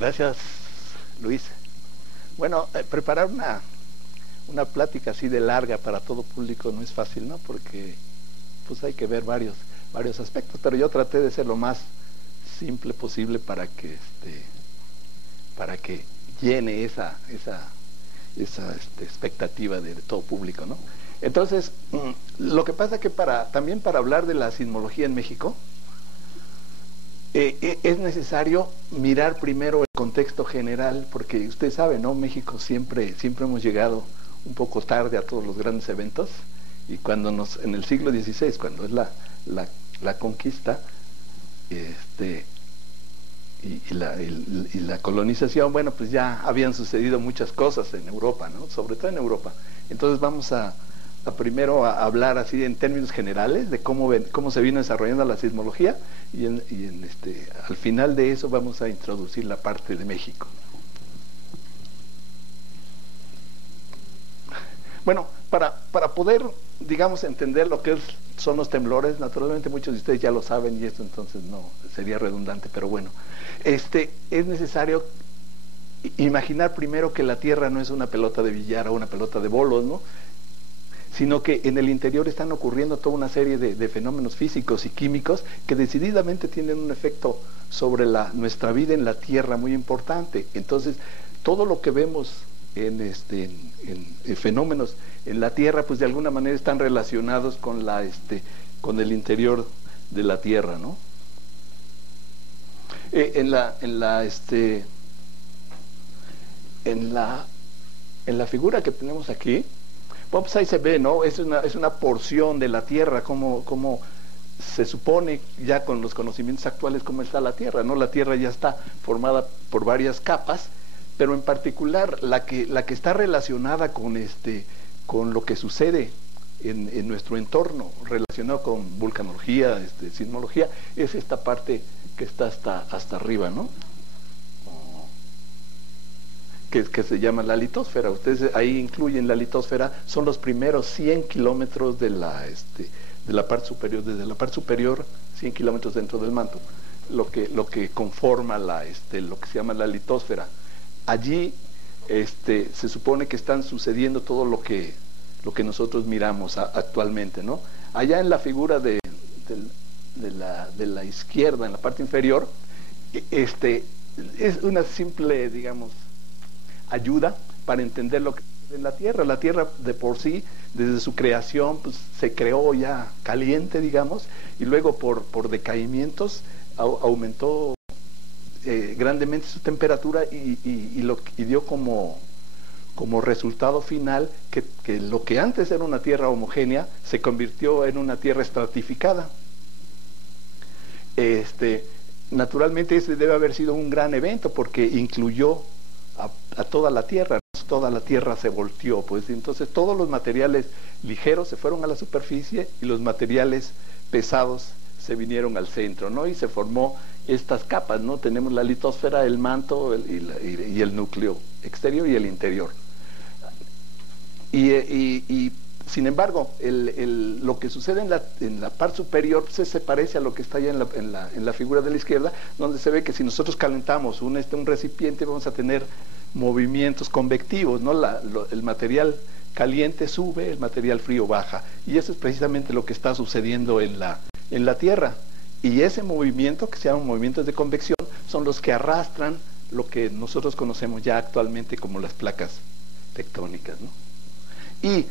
Gracias, Luis. Bueno, preparar una plática así de larga para todo público no es fácil, ¿no? Porque pues hay que ver varios aspectos, pero yo traté de ser lo más simple posible para que llene esa expectativa de todo público, ¿no? Entonces, lo que pasa que también para hablar de la sismología en México, es necesario mirar primero el contexto general, porque usted sabe, ¿no? México siempre hemos llegado un poco tarde a todos los grandes eventos, y en el siglo XVI, cuando es la conquista, y la colonización, bueno, pues ya habían sucedido muchas cosas en Europa, ¿no? Sobre todo en Europa. Entonces vamos a primero a hablar así en términos generales de cómo se vino desarrollando la sismología, y al final de eso vamos a introducir la parte de México. Bueno, para poder, digamos, entender lo que son los temblores, naturalmente muchos de ustedes ya lo saben y esto entonces no sería redundante, pero bueno, es necesario imaginar primero que la Tierra no es una pelota de billar o una pelota de bolos, ¿no? Sino que en el interior están ocurriendo toda una serie de fenómenos físicos y químicos que decididamente tienen un efecto sobre nuestra vida en la Tierra muy importante. Entonces, todo lo que vemos en fenómenos en la Tierra, pues de alguna manera están relacionados con el interior de la Tierra, ¿no? En la figura que tenemos aquí, pues ahí se ve, ¿no? Es una porción de la Tierra, como se supone ya con los conocimientos actuales cómo está la Tierra, ¿no? La Tierra ya está formada por varias capas, pero en particular la que está relacionada con lo que sucede en nuestro entorno, relacionado con vulcanología, sismología, es esta parte que está hasta arriba, ¿no? Que se llama la litosfera. Ustedes ahí incluyen la litosfera, son los primeros 100 kilómetros de la parte superior, desde la parte superior 100 kilómetros dentro del manto, lo que conforma lo que se llama la litosfera. Allí se supone que están sucediendo todo lo que nosotros miramos actualmente, ¿no? Allá en la figura de la izquierda, en la parte inferior, es una simple, digamos, ayuda para entender lo que sucede en la Tierra. La Tierra de por sí, desde su creación, pues se creó ya caliente, digamos, y luego por decaimientos aumentó grandemente su temperatura y dio como resultado final que lo que antes era una Tierra homogénea se convirtió en una Tierra estratificada. Naturalmente ese debe haber sido un gran evento porque incluyó a toda la Tierra, toda la Tierra se volteó, pues entonces todos los materiales ligeros se fueron a la superficie y los materiales pesados se vinieron al centro, ¿no? Y se formó estas capas, ¿no? Tenemos la litosfera, el manto y el núcleo exterior y el interior. Y sin embargo, lo que sucede en la parte superior se parece a lo que está allá en la figura de la izquierda, donde se ve que si nosotros calentamos un recipiente vamos a tener movimientos convectivos, ¿no? El material caliente sube, el material frío baja, y eso es precisamente lo que está sucediendo en la Tierra. Y ese movimiento, que se llaman movimientos de convección, son los que arrastran lo que nosotros conocemos ya actualmente como las placas tectónicas, ¿no? Y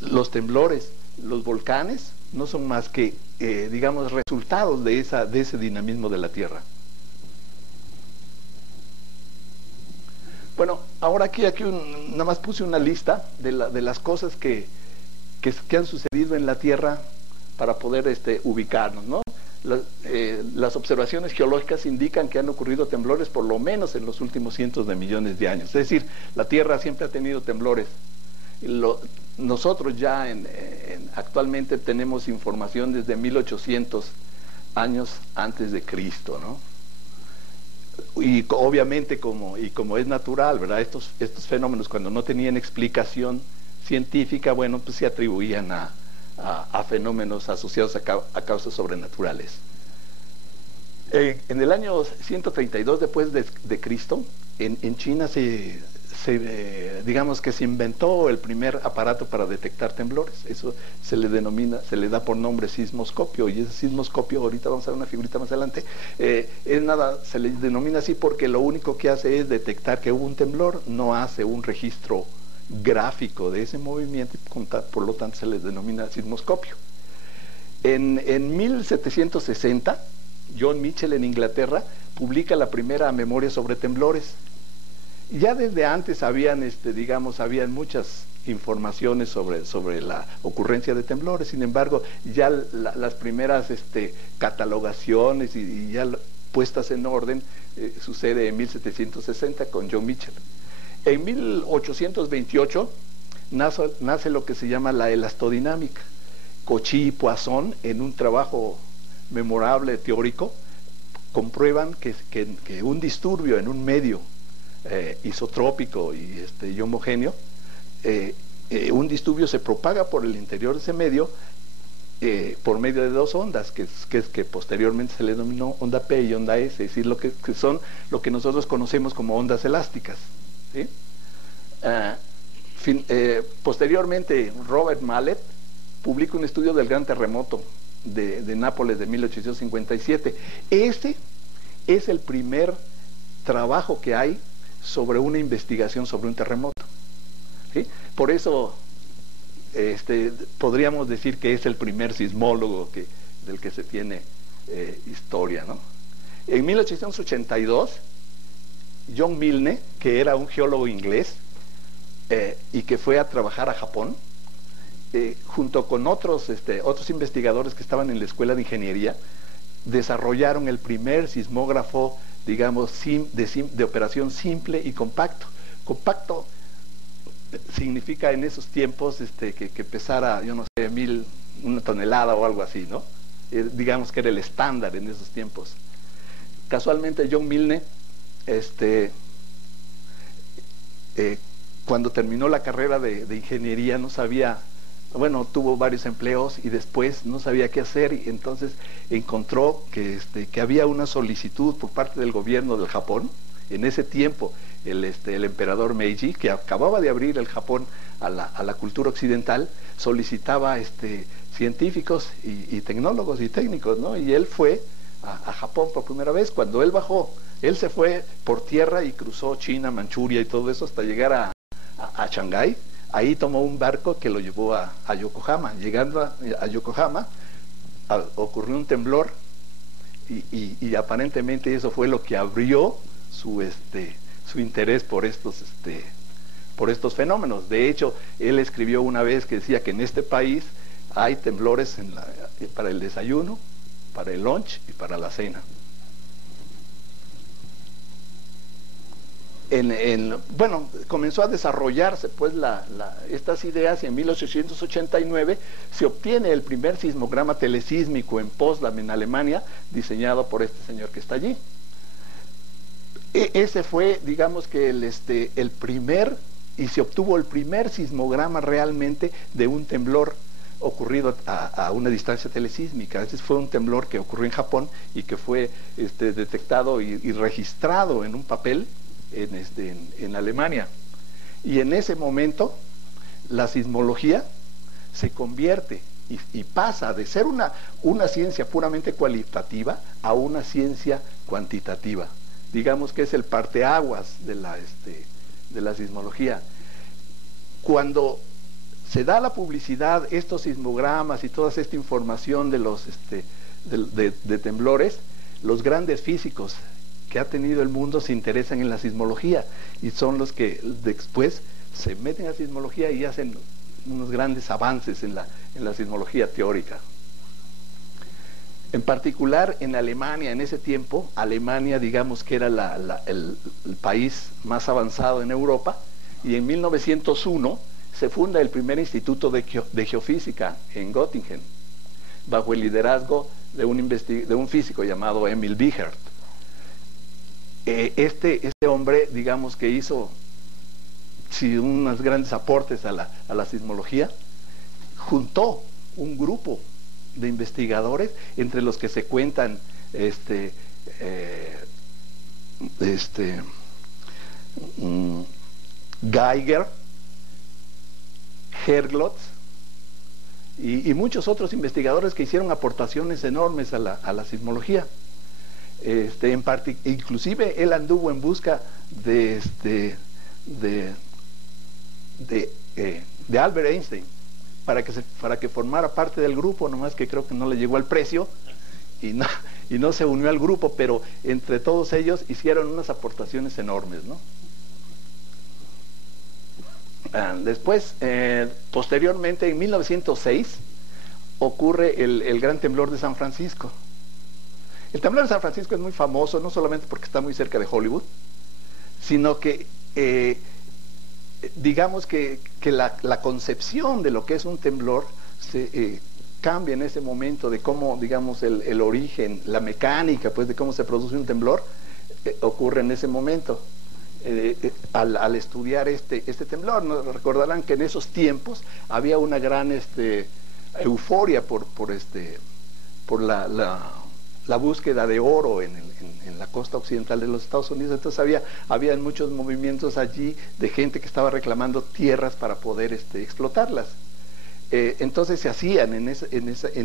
los temblores, los volcanes, no son más que, digamos, resultados de ese dinamismo de la Tierra. Bueno, ahora aquí nada más puse una lista de las cosas que han sucedido en la Tierra para poder ubicarnos, ¿no? Las observaciones geológicas indican que han ocurrido temblores por lo menos en los últimos cientos de millones de años. Es decir, la Tierra siempre ha tenido temblores. Nosotros ya actualmente tenemos información desde 1800 años antes de Cristo, ¿no? Y obviamente como es natural, ¿verdad? Estos fenómenos, cuando no tenían explicación científica, bueno, pues se atribuían a fenómenos asociados a causas sobrenaturales. En el año 132 después de Cristo, en China digamos que se inventó el primer aparato para detectar temblores. Eso se le denomina, se le da por nombre sismoscopio, y ese sismoscopio, ahorita vamos a ver una figurita más adelante, se le denomina así porque lo único que hace es detectar que hubo un temblor, no hace un registro gráfico de ese movimiento, y por lo tanto se le denomina sismoscopio. En 1760, John Michell en Inglaterra publica la primera memoria sobre temblores. Ya desde antes habían muchas informaciones sobre la ocurrencia de temblores. Sin embargo, ya las primeras catalogaciones y ya puestas en orden sucede en 1760 con John Michell. En 1828 nace lo que se llama la elastodinámica. Cauchy y Poisson, en un trabajo memorable teórico, comprueban que un disturbio en un medio isotrópico y homogéneo, un disturbio se propaga por el interior de ese medio por medio de dos ondas, que posteriormente se le denominó onda P y onda S, es decir, que son lo que nosotros conocemos como ondas elásticas, ¿sí? Posteriormente, Robert Mallet publica un estudio del gran terremoto de Nápoles de 1857. Este es el primer trabajo que hay sobre una investigación sobre un terremoto, ¿sí? Por eso podríamos decir que es el primer sismólogo del que se tiene historia, ¿no? En 1882, John Milne, que era un geólogo inglés y que fue a trabajar a Japón, junto con otros investigadores que estaban en la escuela de ingeniería, desarrollaron el primer sismógrafo, digamos, de operación simple y compacto. Compacto significa en esos tiempos que pesara, yo no sé, una tonelada o algo así, ¿no? Digamos que era el estándar en esos tiempos. Casualmente John Milne, cuando terminó la carrera de ingeniería, no sabía, bueno, tuvo varios empleos y después no sabía qué hacer, y entonces encontró que había una solicitud por parte del gobierno del Japón. En ese tiempo el emperador Meiji, que acababa de abrir el Japón a la cultura occidental, solicitaba científicos y tecnólogos y técnicos, ¿no? Y él fue a Japón por primera vez. Cuando él bajó, él se fue por tierra y cruzó China, Manchuria y todo eso hasta llegar a Shanghái. Ahí tomó un barco que lo llevó a Yokohama. Llegando a Yokohama, ocurrió un temblor y aparentemente eso fue lo que abrió su interés por estos fenómenos. De hecho, él escribió una vez que decía que en este país hay temblores para el desayuno, para el lunch y para la cena. Bueno, comenzó a desarrollarse pues estas ideas, y en 1889 se obtiene el primer sismograma telesísmico en Potsdam, en Alemania, diseñado por este señor que está allí. Ese fue, digamos que el primer, y se obtuvo el primer sismograma realmente de un temblor ocurrido a una distancia telesísmica. Ese fue un temblor que ocurrió en Japón y que fue detectado y registrado en un papel en Alemania. Y en ese momento la sismología se convierte y pasa de ser una ciencia puramente cualitativa a una ciencia cuantitativa. Digamos que es el parteaguas de la sismología. Cuando se da la publicidad, estos sismogramas y toda esta información de temblores, los grandes físicos que ha tenido el mundo se interesan en la sismología, y son los que después se meten a sismología y hacen unos grandes avances en la sismología teórica. En particular en Alemania, en ese tiempo, Alemania, digamos que era el país más avanzado en Europa, y en 1901 se funda el primer instituto de geofísica en Göttingen, bajo el liderazgo de un físico llamado Emil Wiechert. Este hombre, digamos que hizo unos grandes aportes a la sismología, juntó un grupo de investigadores, entre los que se cuentan Geiger, Herglotz y muchos otros investigadores que hicieron aportaciones enormes a la sismología. Inclusive él anduvo en busca de Albert Einstein para que formara parte del grupo, nomás que creo que no le llegó al precio y no se unió al grupo, pero entre todos ellos hicieron unas aportaciones enormes, ¿no? Después, posteriormente, en 1906, ocurre el gran temblor de San Francisco. El temblor de San Francisco es muy famoso, no solamente porque está muy cerca de Hollywood, sino que digamos que la concepción de lo que es un temblor se cambia en ese momento, de cómo, digamos, el origen, la mecánica, pues, de cómo se produce un temblor, ocurre en ese momento. Al estudiar este temblor, ¿no? Recordarán que en esos tiempos había una gran euforia por la búsqueda de oro en la costa occidental de los Estados Unidos. Entonces había muchos movimientos allí de gente que estaba reclamando tierras para poder explotarlas. Entonces se hacían en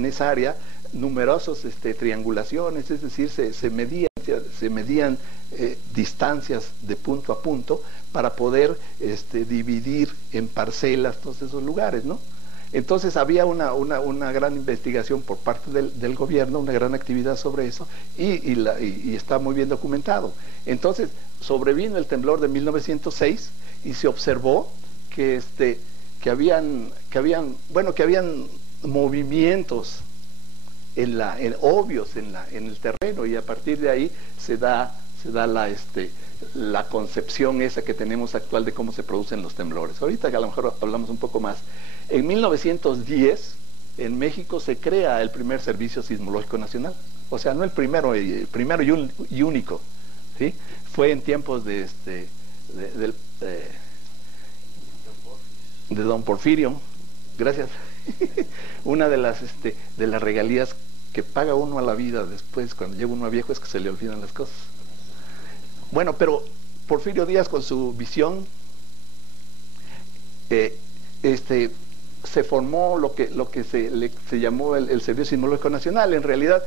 esa área numerosas triangulaciones, es decir, se medían distancias de punto a punto para poder dividir en parcelas todos esos lugares, ¿no? Entonces había una gran investigación por parte del gobierno, una gran actividad sobre eso, y está muy bien documentado. Entonces sobrevino el temblor de 1906 y se observó que habían movimientos obvios en el terreno, y a partir de ahí se da la concepción esa que tenemos actual de cómo se producen los temblores. Ahorita que a lo mejor hablamos un poco más. En 1910 en México se crea el primer Servicio Sismológico Nacional, o sea, no el primero y único, ¿sí? Fue en tiempos de don Porfirio, gracias. Una de las regalías que paga uno a la vida después, cuando llega uno a viejo, es que se le olvidan las cosas. Bueno, pero Porfirio Díaz, con su visión, se formó lo que se llamó el Servicio Sismológico Nacional. En realidad,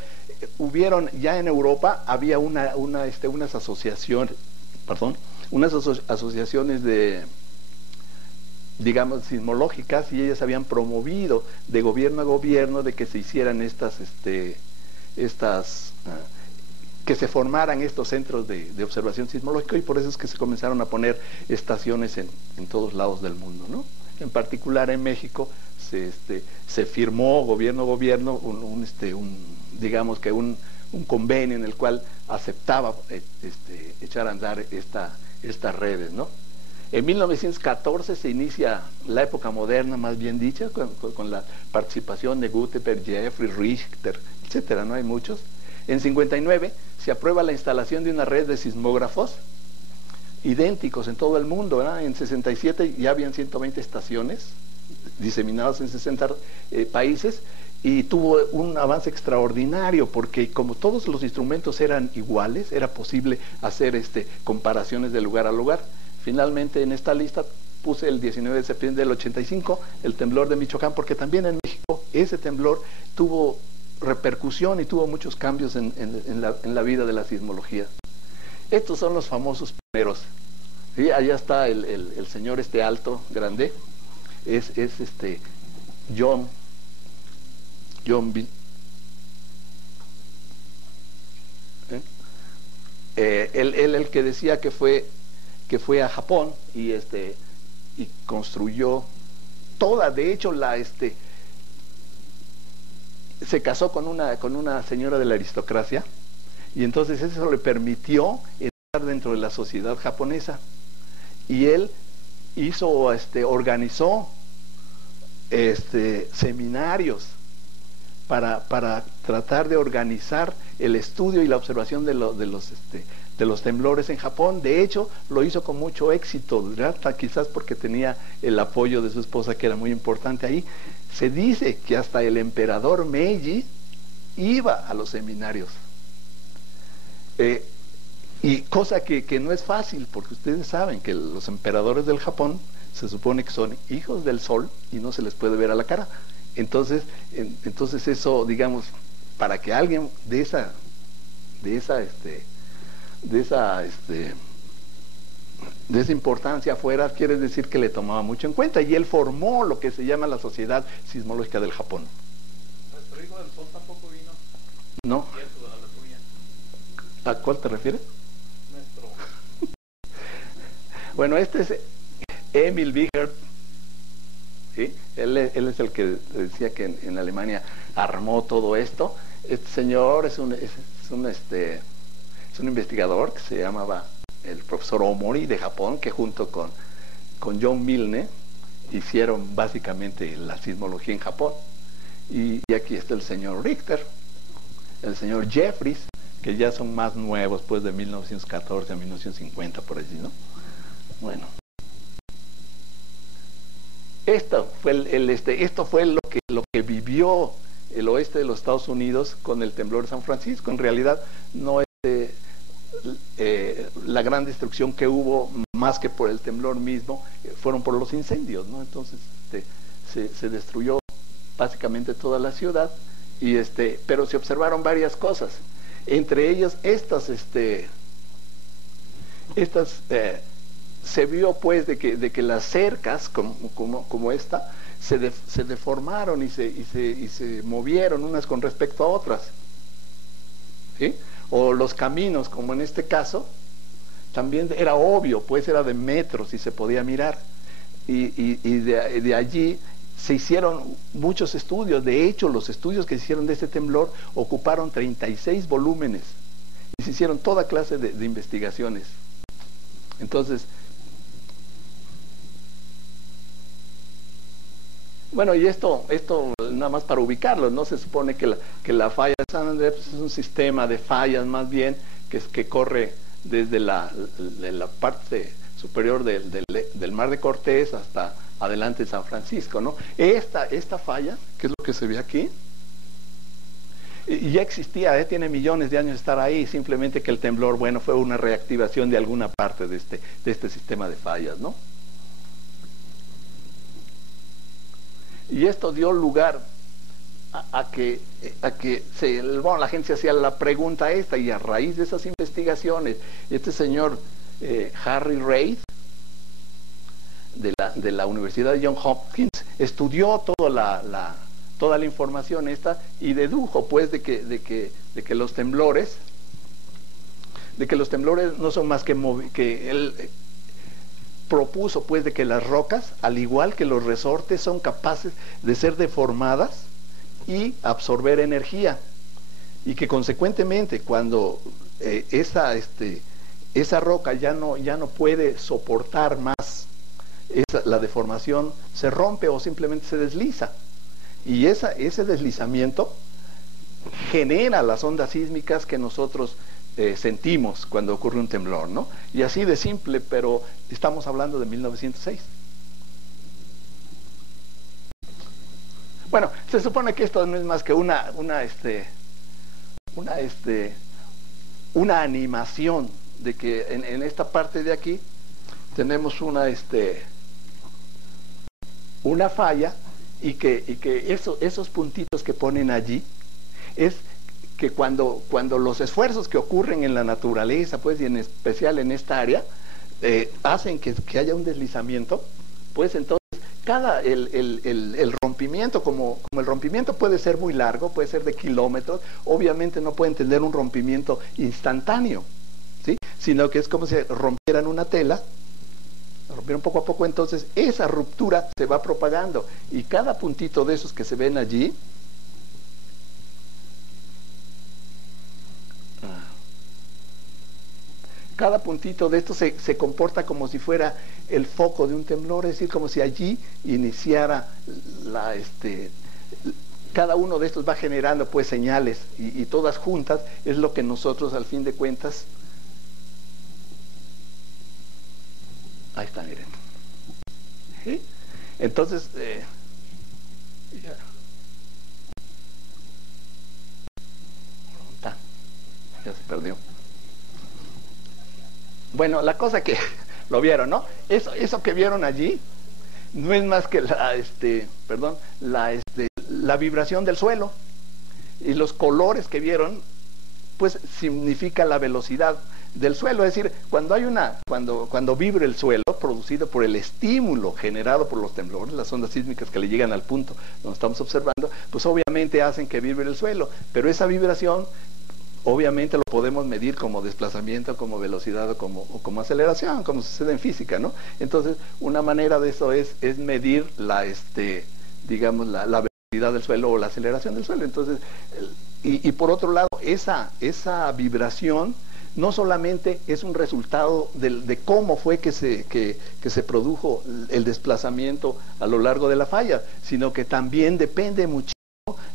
hubieron ya en Europa, había unas asociaciones digamos, sismológicas, y ellas habían promovido de gobierno a gobierno de que se hicieran que se formaran estos centros de observación sismológica, y por eso es que se comenzaron a poner estaciones en todos lados del mundo, ¿no? En particular en México se firmó gobierno a gobierno digamos que un convenio en el cual aceptaba echar a andar estas redes, ¿no? En 1914 se inicia la época moderna, más bien dicha, con la participación de Gutenberg, Jeffrey, Richter, etcétera, ¿no? Hay muchos. En 59 se aprueba la instalación de una red de sismógrafos idénticos en todo el mundo, ¿verdad? En 67 ya habían 120 estaciones diseminadas en 60 países, y tuvo un avance extraordinario porque como todos los instrumentos eran iguales, era posible hacer comparaciones de lugar a lugar. Finalmente en esta lista puse el 19 de septiembre del 85, el temblor de Michoacán, porque también en México ese temblor tuvo repercusión y tuvo muchos cambios en la vida de la sismología. Estos son los famosos primeros. ¿Sí? Allá está el señor alto, grande, es John Bill. Él el que decía que fue a Japón y construyó toda, de hecho se casó con una señora de la aristocracia, y entonces eso le permitió entrar dentro de la sociedad japonesa, y él organizó seminarios para tratar de organizar el estudio y la observación de los temblores en Japón. De hecho, lo hizo con mucho éxito, quizás porque tenía el apoyo de su esposa, que era muy importante ahí. Se dice que hasta el emperador Meiji iba a los seminarios. Eh, y cosa que no es fácil, porque ustedes saben que los emperadores del Japón se supone que son hijos del sol y no se les puede ver a la cara. Entonces eso, digamos, para que alguien de esa, de esa, de esa, de esa importancia fuera, quiere decir que le tomaba mucho en cuenta. Y él formó lo que se llama la Sociedad Sismológica del Japón. Nuestro hijo del sol tampoco vino. ¿No? Cierto, a la tuya. ¿A cuál te refieres? Nuestro. Bueno, este es Emil Wiechert, ¿sí? Él es el que decía que en Alemania armó todo esto. Este señor es un investigador que se llamaba el profesor Omori de Japón, que junto con John Milne hicieron básicamente la sismología en Japón. Y aquí está el señor Richter, el señor Jeffries, que ya son más nuevos, pues de 1914 a 1950 por allí, ¿no? Bueno. Esto fue lo que vivió el oeste de los Estados Unidos con el temblor de San Francisco. En realidad no es la gran destrucción que hubo, más que por el temblor mismo, fueron por los incendios, ¿no? Entonces se destruyó básicamente toda la ciudad, pero se observaron varias cosas, entre ellas se vio pues de que las cercas como esta se deformaron y se movieron unas con respecto a otras, ¿sí? O los caminos, como en este caso, también era obvio, pues era de metros y se podía mirar. Y de allí se hicieron muchos estudios. De hecho, los estudios que se hicieron de este temblor ocuparon 36 volúmenes y se hicieron toda clase de investigaciones. Entonces, bueno, y esto nada más para ubicarlo, ¿no? Se supone que la falla de San Andrés pues, es un sistema de fallas más bien que corre desde la parte superior del Mar de Cortés hasta adelante de San Francisco, ¿no? Esta falla, que es lo que se ve aquí, y ya existía, tiene millones de años de estar ahí, simplemente que el temblor, bueno, fue una reactivación de alguna parte de este sistema de fallas, ¿no? Y esto dio lugar a que la gente se hacía la pregunta esta, y a raíz de esas investigaciones, este señor Harry Reid, de la Universidad de Johns Hopkins, estudió toda la información esta y dedujo pues de que los temblores no son más que él propuso pues de que las rocas, al igual que los resortes, son capaces de ser deformadas y absorber energía, y que consecuentemente cuando esa roca ya no puede soportar más la deformación, se rompe o simplemente se desliza, y ese deslizamiento genera las ondas sísmicas que nosotros sentimos cuando ocurre un temblor, ¿no? Y así de simple, pero estamos hablando de 1906. Bueno, se supone que esto no es más que una animación de que en esta parte de aquí tenemos una falla, y que esos puntitos que ponen allí es que cuando los esfuerzos que ocurren en la naturaleza, pues, y en especial en esta área, hacen que haya un deslizamiento, pues entonces el rompimiento, como el rompimiento puede ser muy largo, puede ser de kilómetros, obviamente no pueden tener un rompimiento instantáneo, ¿sí? Sino que es como si rompieran una tela, rompieron poco a poco, entonces esa ruptura se va propagando, y cada puntito de esos que se ven allí, cada puntito de esto se comporta como si fuera el foco de un temblor, es decir, como si allí iniciara cada uno de estos va generando pues señales, y todas juntas es lo que nosotros al fin de cuentas, ahí está, miren, ¿sí? Entonces ya se perdió. Bueno, la cosa que lo vieron, ¿no? Eso que vieron allí no es más que la vibración del suelo. Y los colores que vieron, pues significa la velocidad del suelo. Es decir, cuando vibra el suelo, producido por el estímulo generado por los temblores, las ondas sísmicas que le llegan al punto donde estamos observando, pues obviamente hacen que vibre el suelo. Pero esa vibración, obviamente lo podemos medir como desplazamiento, como velocidad o como aceleración, como sucede en física, ¿no? Entonces, una manera de eso es medir la velocidad del suelo o la aceleración del suelo. Entonces, y por otro lado, esa vibración no solamente es un resultado de cómo fue que se produjo el desplazamiento a lo largo de la falla, sino que también depende muchísimo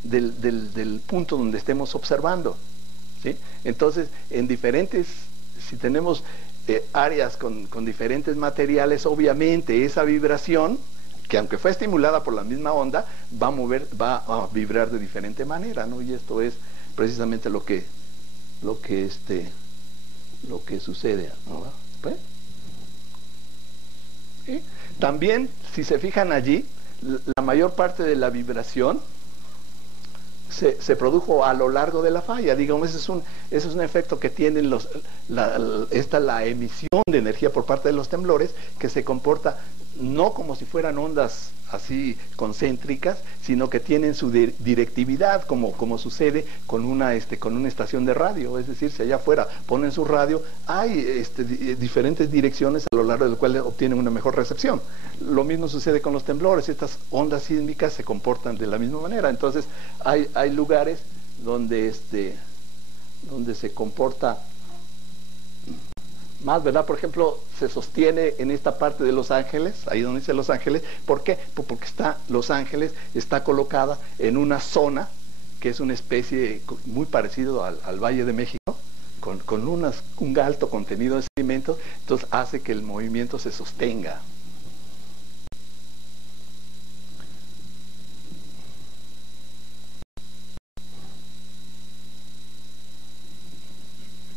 del punto donde estemos observando, ¿sí? Entonces, si tenemos áreas con diferentes materiales, obviamente esa vibración, que aunque fue estimulada por la misma onda, va a vibrar de diferente manera, ¿no? Y esto es precisamente lo que sucede, ¿no? ¿Pues? ¿Sí? También, si se fijan allí, la mayor parte de la vibración se produjo a lo largo de la falla. Digamos, ese es un efecto que tienen la emisión de energía por parte de los temblores, que se comporta no como si fueran ondas así concéntricas, sino que tienen su directividad, como sucede con una estación de radio. Es decir, si allá afuera ponen su radio, hay diferentes direcciones a lo largo de las cuales obtienen una mejor recepción. Lo mismo sucede con los temblores. Estas ondas sísmicas se comportan de la misma manera. Entonces, hay lugares donde se comporta más, ¿verdad? Por ejemplo, se sostiene en esta parte de Los Ángeles, ahí donde dice Los Ángeles. ¿Por qué? Pues porque Los Ángeles está colocada en una zona que es una especie muy parecido al Valle de México, con un alto contenido de sedimentos, entonces hace que el movimiento se sostenga.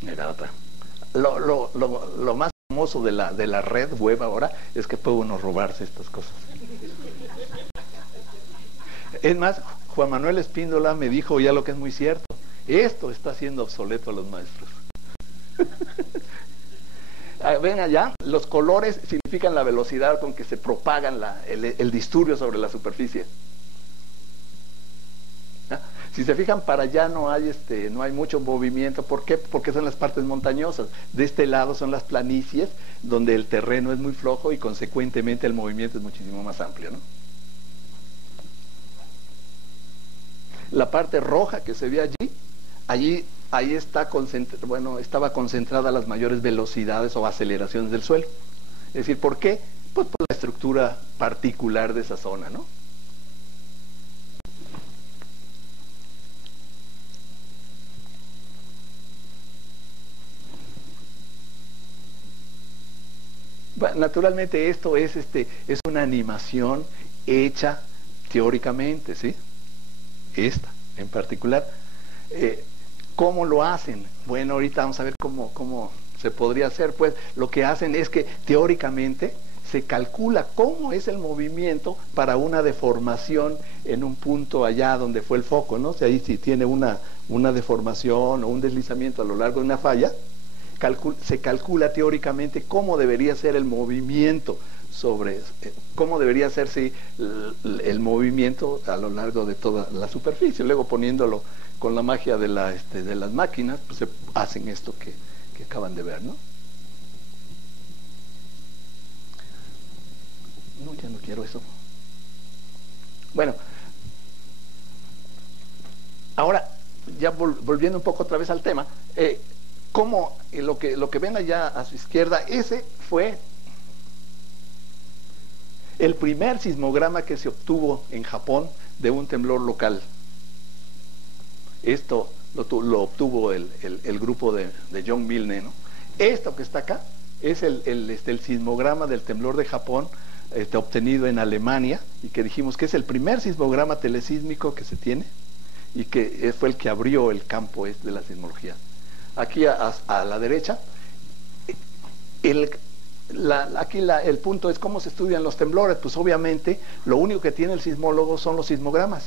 Mira otra. Lo más famoso de la red web ahora es que puede uno robarse estas cosas. Es más, Juan Manuel Espíndola me dijo ya lo que es muy cierto: esto está haciendo obsoleto a los maestros. Ven allá, los colores significan la velocidad con que se propagan el disturbio sobre la superficie. Si se fijan, para allá no hay mucho movimiento. ¿Por qué? Porque son las partes montañosas. De este lado son las planicies, donde el terreno es muy flojo y consecuentemente el movimiento es muchísimo más amplio, ¿no? La parte roja que se ve allí estaba concentrada las mayores velocidades o aceleraciones del suelo. Es decir, ¿por qué? Pues por la estructura particular de esa zona, ¿no? Bueno, naturalmente esto es una animación hecha teóricamente, ¿sí? Esta en particular. ¿Cómo lo hacen? Bueno, ahorita vamos a ver cómo se podría hacer. Pues lo que hacen es que teóricamente se calcula cómo es el movimiento para una deformación en un punto allá donde fue el foco, ¿no? Si ahí sí tiene una deformación o un deslizamiento a lo largo de una falla, se calcula teóricamente cómo debería ser el movimiento cómo debería hacerse el movimiento a lo largo de toda la superficie. Luego, poniéndolo con la magia de las máquinas, pues se hacen esto que acaban de ver, ¿no? No, ya no quiero eso. Bueno, ahora, ya volviendo un poco otra vez al tema, cómo lo que ven allá a su izquierda, ese fue el primer sismograma que se obtuvo en Japón de un temblor local. Esto lo obtuvo el grupo de John Milne, ¿no? Esto que está acá es el sismograma del temblor de Japón, obtenido en Alemania, y que dijimos que es el primer sismograma telesísmico que se tiene, y que fue el que abrió el campo de la sismología. Aquí a la derecha, El, el punto es cómo se estudian los temblores. Pues obviamente lo único que tiene el sismólogo son los sismogramas,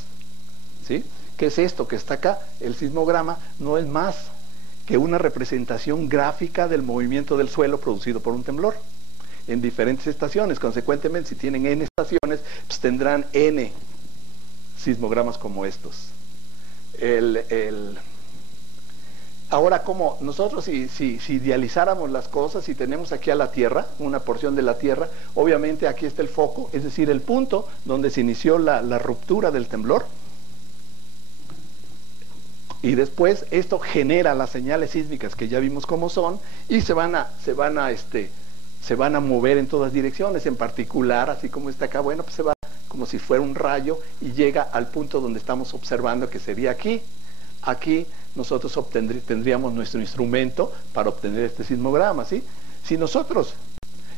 ¿sí? ¿Qué es esto que está acá? El sismograma no es más que una representación gráfica del movimiento del suelo producido por un temblor en diferentes estaciones. Consecuentemente, si tienen n estaciones, pues tendrán n sismogramas como estos. Ahora, como nosotros si idealizáramos las cosas, si tenemos aquí a la Tierra, una porción de la Tierra, obviamente aquí está el foco, es decir, el punto donde se inició la ruptura del temblor, y después esto genera las señales sísmicas que ya vimos cómo son, y se van a mover en todas direcciones. En particular, así como está acá, bueno, pues se va como si fuera un rayo y llega al punto donde estamos observando, que sería aquí. Aquí nosotros tendríamos nuestro instrumento para obtener este sismograma, ¿sí? Si nosotros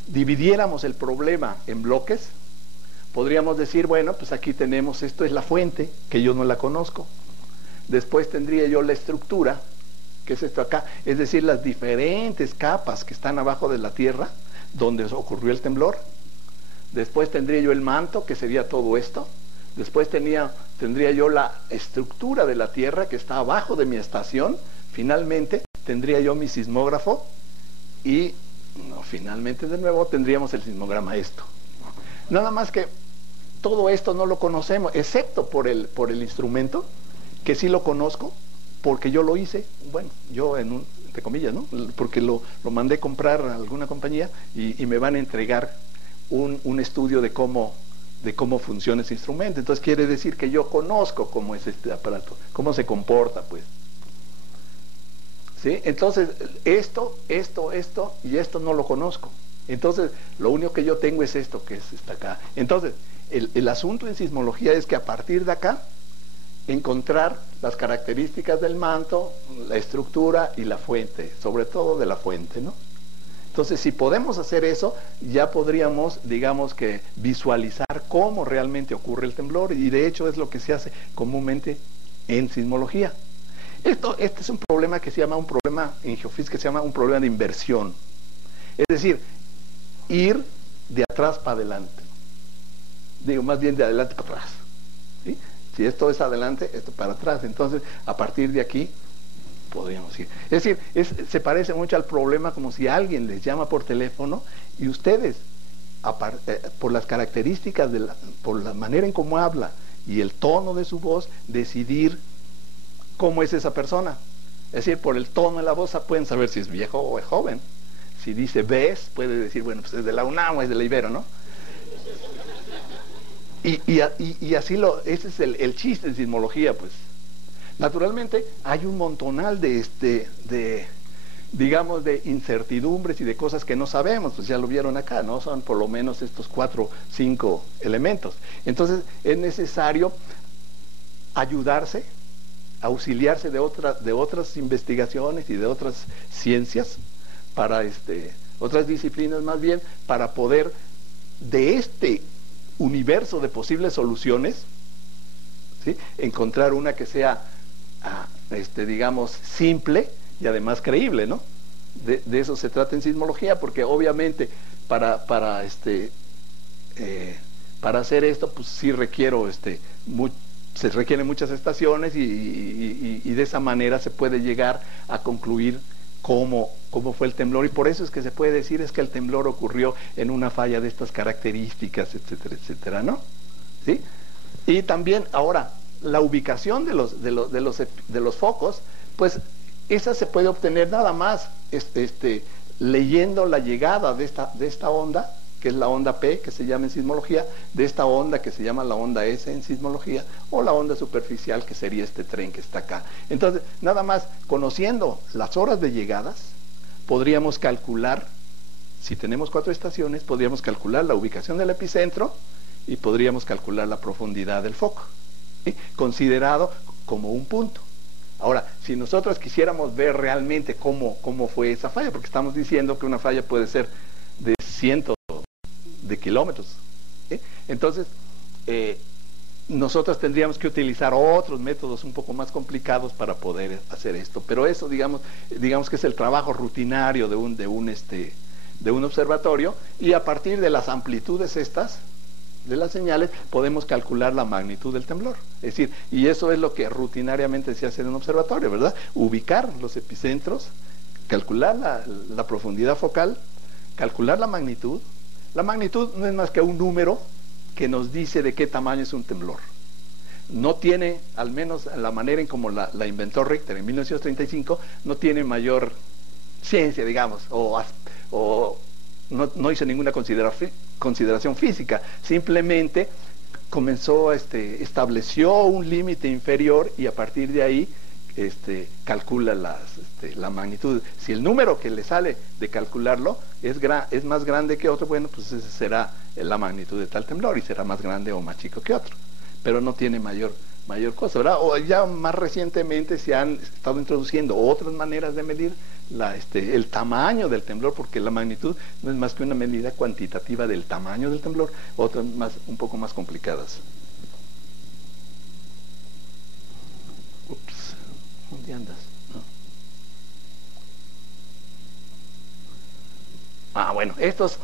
dividiéramos el problema en bloques, podríamos decir, bueno, pues aquí tenemos, esto es la fuente, que yo no la conozco. Después tendría yo la estructura, que es esto acá, es decir, las diferentes capas que están abajo de la Tierra, donde ocurrió el temblor. Después tendría yo el manto, que sería todo esto. Después tendría yo la estructura de la Tierra, que está abajo de mi estación. Finalmente tendría yo mi sismógrafo y finalmente de nuevo tendríamos el sismograma esto. Nada más que todo esto no lo conocemos, excepto por el instrumento, que sí lo conozco, porque yo lo hice, bueno, yo entre comillas, ¿no? Porque lo mandé comprar a alguna compañía y me van a entregar un estudio de cómo funciona ese instrumento. Entonces quiere decir que yo conozco cómo es este aparato, cómo se comporta, pues. ¿Sí? Entonces, esto y esto no lo conozco. Entonces, lo único que yo tengo es esto, que está acá. Entonces, el asunto en sismología es que a partir de acá, encontrar las características del manto, la estructura y la fuente, sobre todo de la fuente, ¿no? Entonces, si podemos hacer eso, ya podríamos, digamos que, visualizar cómo realmente ocurre el temblor, y de hecho es lo que se hace comúnmente en sismología. Este es un problema que se llama, un problema en geofísica, que se llama un problema de inversión. Es decir, ir de atrás para adelante. Digo, más bien de adelante para atrás, ¿sí? Si esto es adelante, esto para atrás. Entonces, a partir de aquí, podríamos ir. Es decir, se parece mucho al problema como si alguien les llama por teléfono y ustedes, por las características, por la manera en cómo habla y el tono de su voz, decidir cómo es esa persona. Es decir, por el tono de la voz pueden saber si es viejo o es joven. Si dice ves, puede decir, bueno, pues es de la UNAM o es de la Ibero, ¿no? Y así ese es el chiste en sismología, pues. Naturalmente hay un montonal digamos, de incertidumbres y de cosas que no sabemos, pues ya lo vieron acá, ¿no? Son por lo menos estos 4 o 5 elementos. Entonces es necesario ayudarse, auxiliarse de otras investigaciones y de otras ciencias, para otras disciplinas más bien, para poder de este universo de posibles soluciones, ¿sí?, encontrar una que sea digamos, simple y además creíble, ¿no? De eso se trata en sismología, porque obviamente para hacer esto, pues sí se requieren muchas estaciones y de esa manera se puede llegar a concluir cómo fue el temblor, y por eso es que se puede decir es que el temblor ocurrió en una falla de estas características, etcétera, etcétera, ¿no? ¿Sí? Y también ahora la ubicación de los focos, pues esa se puede obtener nada más leyendo la llegada de esta onda, que es la onda P, que se llama en sismología, de esta onda que se llama la onda S en sismología, o la onda superficial, que sería este tren que está acá. Entonces, nada más conociendo las horas de llegadas, podríamos calcular, si tenemos 4 estaciones, podríamos calcular la ubicación del epicentro y podríamos calcular la profundidad del foco, ¿sí?, considerado como un punto. Ahora, si nosotros quisiéramos ver realmente cómo fue esa falla, porque estamos diciendo que una falla puede ser de cientos de kilómetros, ¿sí? Entonces, nosotros tendríamos que utilizar otros métodos un poco más complicados para poder hacer esto. Pero eso, digamos que es el trabajo rutinario de de un observatorio, y a partir de las amplitudes estas de las señales podemos calcular la magnitud del temblor. Es decir, y eso es lo que rutinariamente se hace en un observatorio, ¿verdad? Ubicar los epicentros, calcular la profundidad focal, calcular la magnitud. La magnitud no es más que un número que nos dice de qué tamaño es un temblor. No tiene, al menos la manera en como la inventó Richter en 1935, no tiene mayor ciencia, digamos, o no hizo ninguna consideración física, simplemente comenzó, estableció un límite inferior y a partir de ahí calcula la magnitud. Si el número que le sale de calcularlo es más grande que otro, bueno, pues esa será la magnitud de tal temblor y será más grande o más chico que otro, pero no tiene mayor cosa, ¿verdad? O ya más recientemente se han estado introduciendo otras maneras de medir el tamaño del temblor, porque la magnitud no es más que una medida cuantitativa del tamaño del temblor, otras un poco más complicadas. Ups, ¿dónde andas? No. Bueno, estos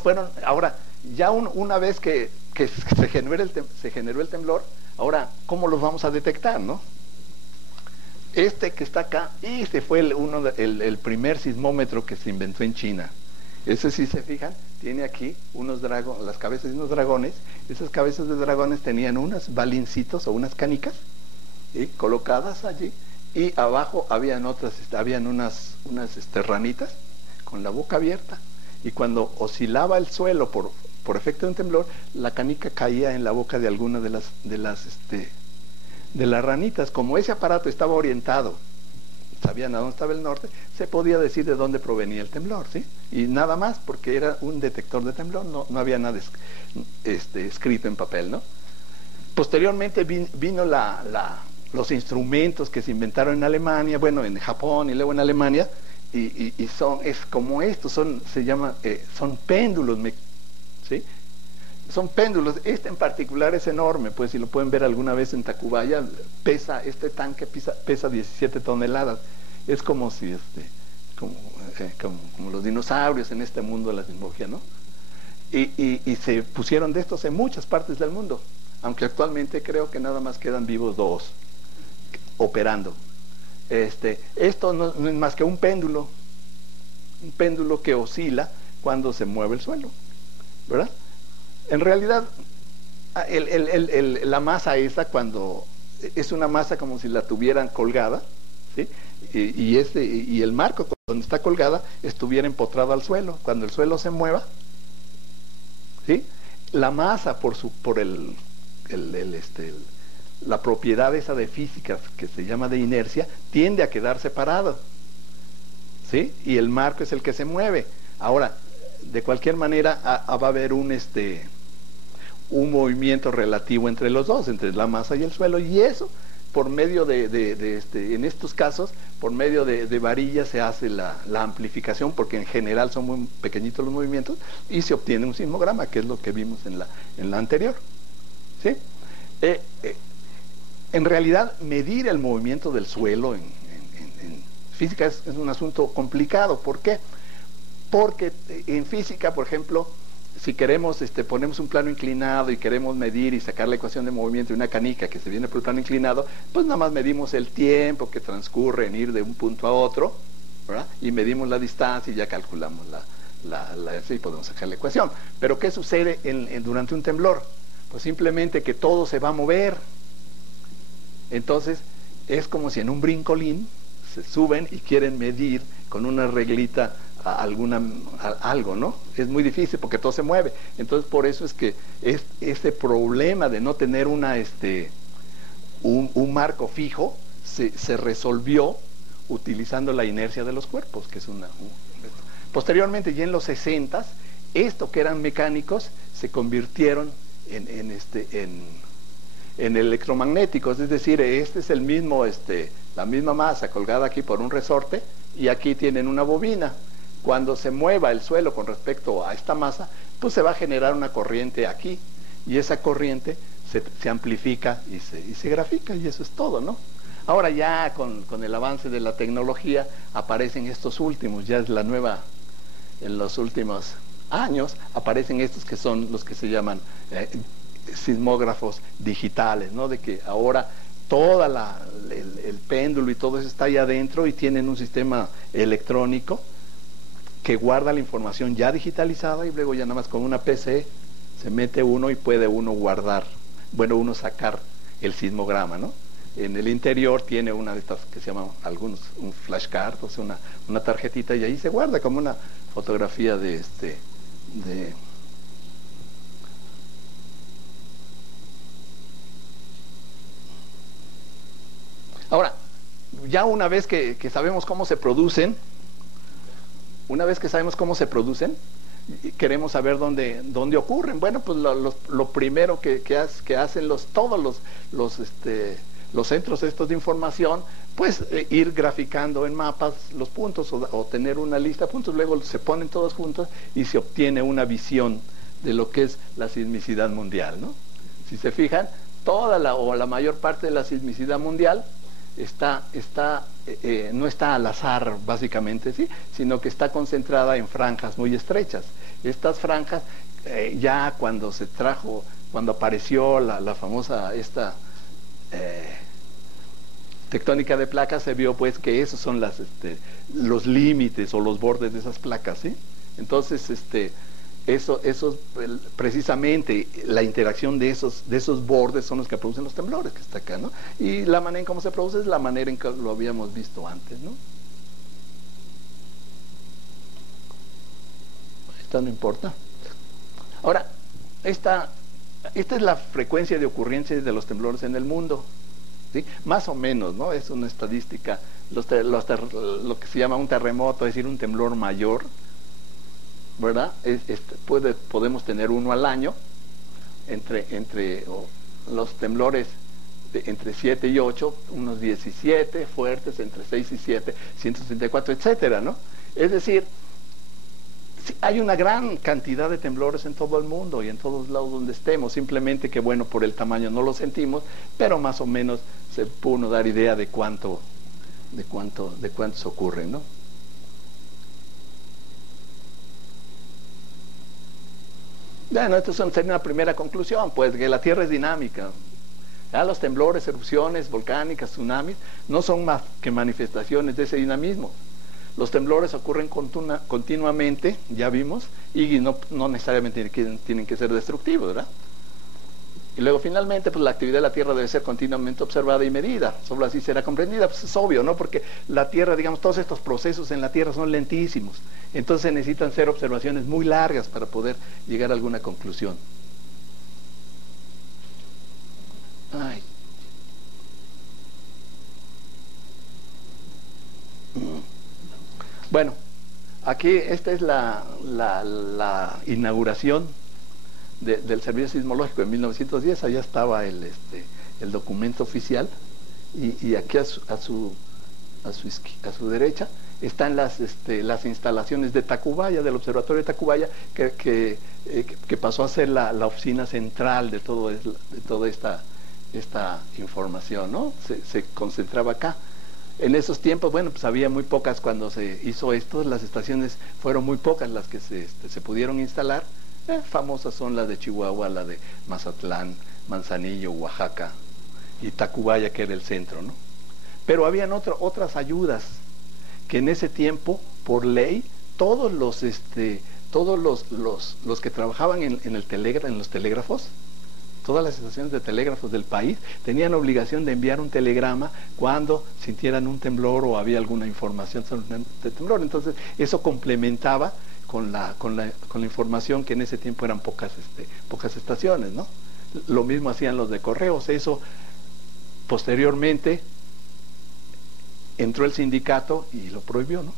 fueron, ahora, ya una vez que se generó el temblor, ahora, ¿cómo los vamos a detectar, no? Este que está acá, este fue el primer sismómetro que se inventó en China. Ese, si se fijan, tiene aquí las cabezas de unos dragones. Esas cabezas de dragones tenían unos balincitos o unas canicas colocadas allí, y abajo habían unas ranitas con la boca abierta, y cuando oscilaba el suelo por efecto de un temblor, la canica caía en la boca de alguna de las ranitas. Como ese aparato estaba orientado, sabían a dónde estaba el norte, se podía decir de dónde provenía el temblor, ¿sí? Y nada más, porque era un detector de temblor, no había nada escrito en papel, ¿no? Posteriormente vino los instrumentos que se inventaron en Alemania, bueno, en Japón y luego en Alemania, y son péndulos, ¿sí? Son péndulos. Este en particular es enorme, pues si lo pueden ver alguna vez en Tacubaya, este tanque pesa 17 toneladas. Es como si como los dinosaurios en este mundo de la sismología, ¿no? Y se pusieron de estos en muchas partes del mundo, aunque actualmente creo que nada más quedan vivos 2 operando. Esto no es más que un péndulo que oscila cuando se mueve el suelo, ¿verdad? En realidad, la masa esa, cuando es una masa como si la tuvieran colgada, ¿sí? Y el marco donde está colgada estuviera empotrado al suelo. Cuando el suelo se mueva, ¿sí? La masa por la propiedad esa de física que se llama de inercia, tiende a quedar separado, ¿sí? Y el marco es el que se mueve. Ahora, de cualquier manera va a haber un movimiento relativo entre los dos, entre la masa y el suelo, y eso por medio en estos casos, por medio de varillas se hace la amplificación, porque en general son muy pequeñitos los movimientos, y se obtiene un sismograma, que es lo que vimos en la anterior, ¿sí? En realidad, medir el movimiento del suelo en física es un asunto complicado. ¿Por qué? Porque en física, por ejemplo, si queremos, ponemos un plano inclinado y queremos medir y sacar la ecuación de movimiento de una canica que se viene por el plano inclinado, pues nada más medimos el tiempo que transcurre en ir de un punto a otro, ¿verdad? Y medimos la distancia y ya calculamos y podemos sacar la ecuación. Pero ¿qué sucede durante un temblor? Pues simplemente que todo se va a mover. Entonces, es como si en un brincolín se suben y quieren medir con una reglita algo, ¿no? Es muy difícil porque todo se mueve. Entonces, por eso es que este problema de no tener un marco fijo se resolvió utilizando la inercia de los cuerpos, que es posteriormente, ya en los 60s, esto que eran mecánicos se convirtieron en electromagnéticos, es decir, este es la misma masa colgada aquí por un resorte, y aquí tienen una bobina. Cuando se mueva el suelo con respecto a esta masa, pues se va a generar una corriente aquí, y esa corriente se amplifica y se grafica, y eso es todo, ¿no? Ahora ya con el avance de la tecnología aparecen estos últimos, ya es la nueva en los últimos años aparecen estos que son los que se llaman sismógrafos digitales, ¿no? De que ahora toda el péndulo y todo eso está ahí adentro y tienen un sistema electrónico que guarda la información ya digitalizada y luego ya nada más con una PC se mete uno y puede uno guardar, bueno, uno sacar el sismograma, ¿no? En el interior tiene una de estas que se llaman algunos un flashcard, o sea, una tarjetita, y ahí se guarda como una fotografía de Ahora, ya una vez que sabemos cómo se producen, queremos saber dónde ocurren. Bueno, pues lo primero que hacen todos los centros estos de información, pues ir graficando en mapas los puntos o tener una lista de puntos, luego se ponen todos juntos y se obtiene una visión de lo que es la sismicidad mundial, ¿no? Si se fijan, la mayor parte de la sismicidad mundial no está al azar, básicamente, ¿sí? Sino que está concentrada en franjas muy estrechas. Estas franjas, ya cuando apareció la famosa tectónica de placas, se vio pues que esos son los límites o los bordes de esas placas, ¿sí? Entonces, precisamente la interacción de esos bordes son los que producen los temblores, que está acá, ¿no? Y la manera en cómo se produce es la manera en que lo habíamos visto antes, ¿no? Esto no importa. Ahora, esta es la frecuencia de ocurrencia de los temblores en el mundo, ¿sí? Más o menos, ¿no? Es una estadística, lo que se llama un terremoto, es decir, un temblor mayor, ¿verdad? Podemos tener uno al año, los temblores entre 7 y 8, unos 17 fuertes, entre 6 y 7, 164, etcétera, ¿no? Es decir, hay una gran cantidad de temblores en todo el mundo y en todos lados donde estemos, simplemente que, bueno, por el tamaño no lo sentimos, pero más o menos se puede uno dar idea de cuántos ocurren, ¿no? Bueno, esto sería una primera conclusión, pues, que la Tierra es dinámica. Ya los temblores, erupciones volcánicas, tsunamis, no son más que manifestaciones de ese dinamismo. Los temblores ocurren continuamente, ya vimos, y no necesariamente tienen que ser destructivos, ¿verdad? Y luego finalmente, pues la actividad de la Tierra debe ser continuamente observada y medida, solo así será comprendida. Pues es obvio, ¿no? Porque la Tierra, digamos, todos estos procesos en la Tierra son lentísimos, entonces necesitan ser observaciones muy largas para poder llegar a alguna conclusión. Ay. Bueno, aquí esta es la inauguración del Servicio Sismológico en 1910. Allá estaba el documento oficial, y aquí a su derecha están las instalaciones de Tacubaya, del Observatorio de Tacubaya, que pasó a ser la oficina central de toda esta información, ¿no? Se concentraba acá. En esos tiempos, bueno, pues había muy pocas, cuando se hizo esto, las estaciones fueron muy pocas las que se pudieron instalar. Famosas son las de Chihuahua, la de Mazatlán, Manzanillo, Oaxaca, y Tacubaya, que era el centro, ¿no? Pero habían otras ayudas que en ese tiempo, por ley, todos los que trabajaban en los telégrafos, todas las estaciones de telégrafos del país tenían obligación de enviar un telegrama cuando sintieran un temblor o había alguna información sobre un temblor. Entonces eso complementaba con la información, que en ese tiempo eran pocas estaciones, ¿no? Lo mismo hacían los de correos. Eso posteriormente entró el sindicato y lo prohibió, ¿no?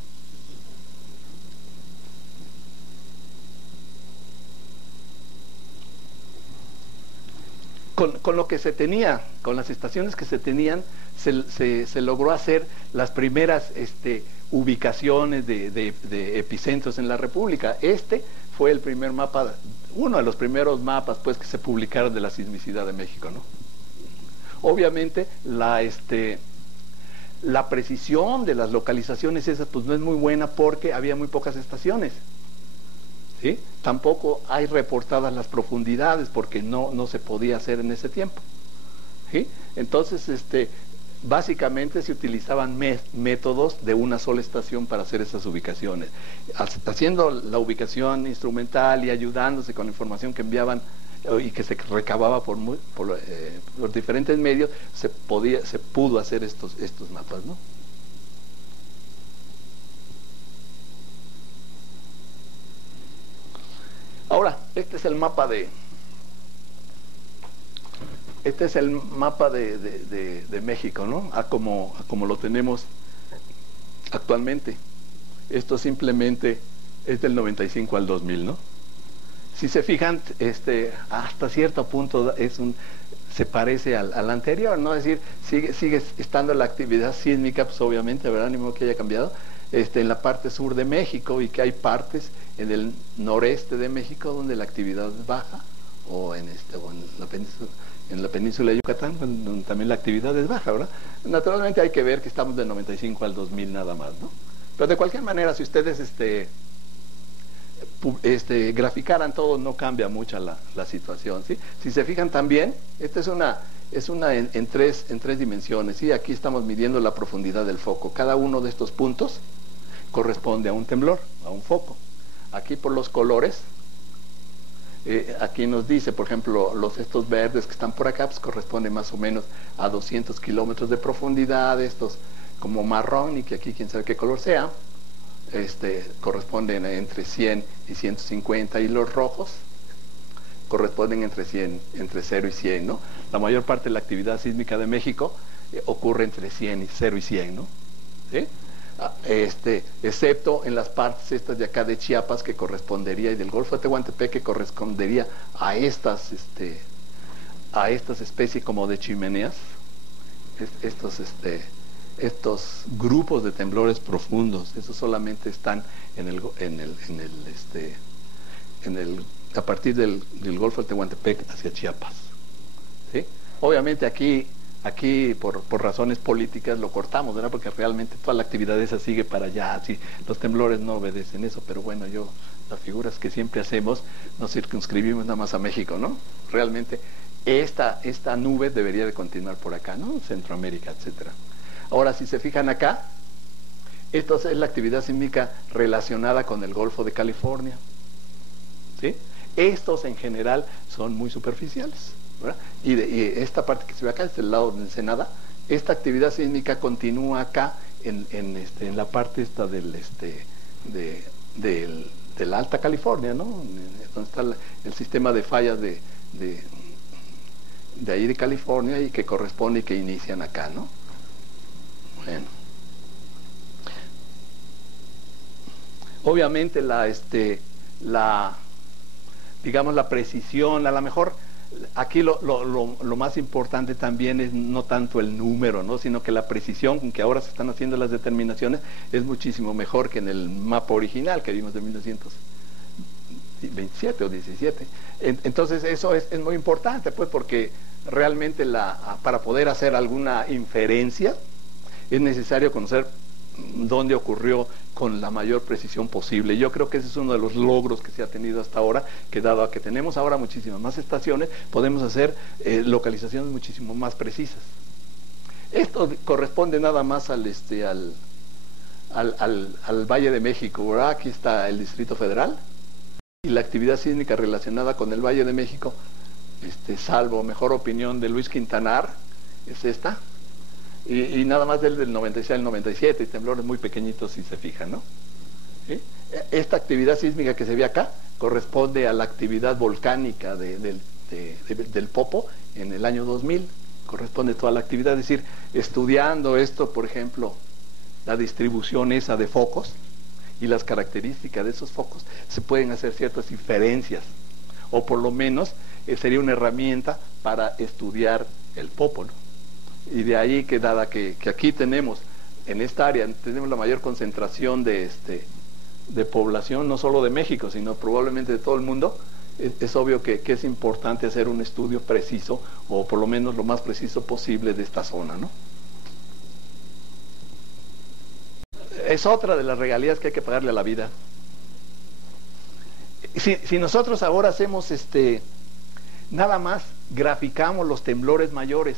Con lo que se tenía, con las estaciones que se tenían, se logró hacer las primeras ubicaciones de epicentros en la República. Fue el primer mapa, uno de los primeros mapas, pues, que se publicaron de la sismicidad de México, ¿no? Obviamente la precisión de las localizaciones esas, pues, no es muy buena, porque había muy pocas estaciones. ¿sí? Tampoco hay reportadas las profundidades porque no se podía hacer en ese tiempo, ¿sí? Entonces, básicamente se utilizaban métodos de una sola estación para hacer esas ubicaciones, haciendo la ubicación instrumental y ayudándose con la información que enviaban y que se recababa por los diferentes medios, se pudo hacer estos mapas, ¿no? Ahora, este es el mapa de México, ¿no? Como lo tenemos actualmente. Esto simplemente es del 95 al 2000, ¿no? Si se fijan, hasta cierto punto se parece al anterior, ¿no? Es decir, sigue estando la actividad sísmica, pues obviamente, ¿verdad? Ni modo que haya cambiado, en la parte sur de México, y que hay partes en el noreste de México donde la actividad es baja, o en la península de Yucatán, donde también la actividad es baja, ¿verdad? Naturalmente hay que ver que estamos del 95 al 2000 nada más, ¿no? Pero de cualquier manera, si ustedes graficaran todo, no cambia mucho la situación, ¿sí? Si se fijan también, esta es una en tres dimensiones, ¿sí? Aquí estamos midiendo la profundidad del foco. Cada uno de estos puntos corresponde a un temblor, a un foco. Aquí por los colores, aquí nos dice, por ejemplo, estos verdes que están por acá, pues corresponden más o menos a 200 kilómetros de profundidad. Estos como marrón, y que aquí quién sabe qué color sea, corresponden entre 100 y 150, y los rojos corresponden entre 0 y 100, ¿no? La mayor parte de la actividad sísmica de México ocurre entre 0 y 100, ¿no? ¿Sí? Excepto en las partes estas de acá de Chiapas, que correspondería, y del Golfo de Tehuantepec, que correspondería a estas especies como de chimeneas, estos grupos de temblores profundos. Esos solamente están a partir del Golfo de Tehuantepec hacia Chiapas, ¿sí? Obviamente aquí por razones políticas lo cortamos, ¿verdad? Porque realmente toda la actividad esa sigue para allá, sí, los temblores no obedecen eso, pero bueno, las figuras que siempre hacemos nos circunscribimos nada más a México, ¿no? Realmente esta nube debería de continuar por acá, ¿no? Centroamérica, etcétera. Ahora, si se fijan acá, esta es la actividad sísmica relacionada con el Golfo de California, ¿sí? Estos en general son muy superficiales, ¿verdad? Y esta parte que se ve acá, es el lado de Ensenada. Esta actividad sísmica continúa acá en la parte esta de la Alta California, ¿no? Donde está el sistema de fallas de ahí de California, y que corresponde y que inician acá, ¿no? Bueno. Obviamente digamos, la precisión, a lo mejor aquí lo más importante también es no tanto el número, ¿no? Sino que la precisión con que ahora se están haciendo las determinaciones es muchísimo mejor que en el mapa original que vimos de 1927 o 17. Entonces eso es muy importante, pues, porque realmente para poder hacer alguna inferencia es necesario conocer dónde ocurrió con la mayor precisión posible. Yo creo que ese es uno de los logros que se ha tenido hasta ahora, que dado a que tenemos ahora muchísimas más estaciones, podemos hacer localizaciones muchísimo más precisas. Esto corresponde nada más al Valle de México, ¿verdad? Aquí está el Distrito Federal, y la actividad sísmica relacionada con el Valle de México, salvo mejor opinión de Luis Quintanar, es esta. Y nada más del 96 al 97, y temblores muy pequeñitos si se fijan, ¿no? ¿Sí? Esta actividad sísmica que se ve acá corresponde a la actividad volcánica del Popo en el año 2000, corresponde toda la actividad. Es decir, estudiando esto, por ejemplo, la distribución esa de focos y las características de esos focos, se pueden hacer ciertas inferencias, o por lo menos sería una herramienta para estudiar el Popo, ¿no? Y de ahí que, dada que aquí tenemos, en esta área, tenemos la mayor concentración de población, no solo de México, sino probablemente de todo el mundo, es obvio que es importante hacer un estudio preciso, o por lo menos lo más preciso posible, de esta zona, ¿no? Es otra de las regalías que hay que pagarle a la vida. Si nosotros ahora hacemos nada más graficamos los temblores mayores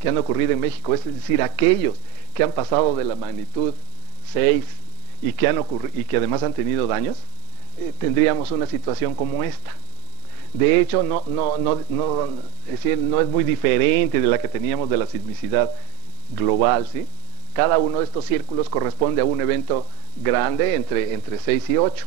que han ocurrido en México, es decir, aquellos que han pasado de la magnitud 6 y que y que además han tenido daños, tendríamos una situación como esta. De hecho, es decir, no es muy diferente de la que teníamos de la sismicidad global, ¿sí? Cada uno de estos círculos corresponde a un evento grande entre 6 y 8.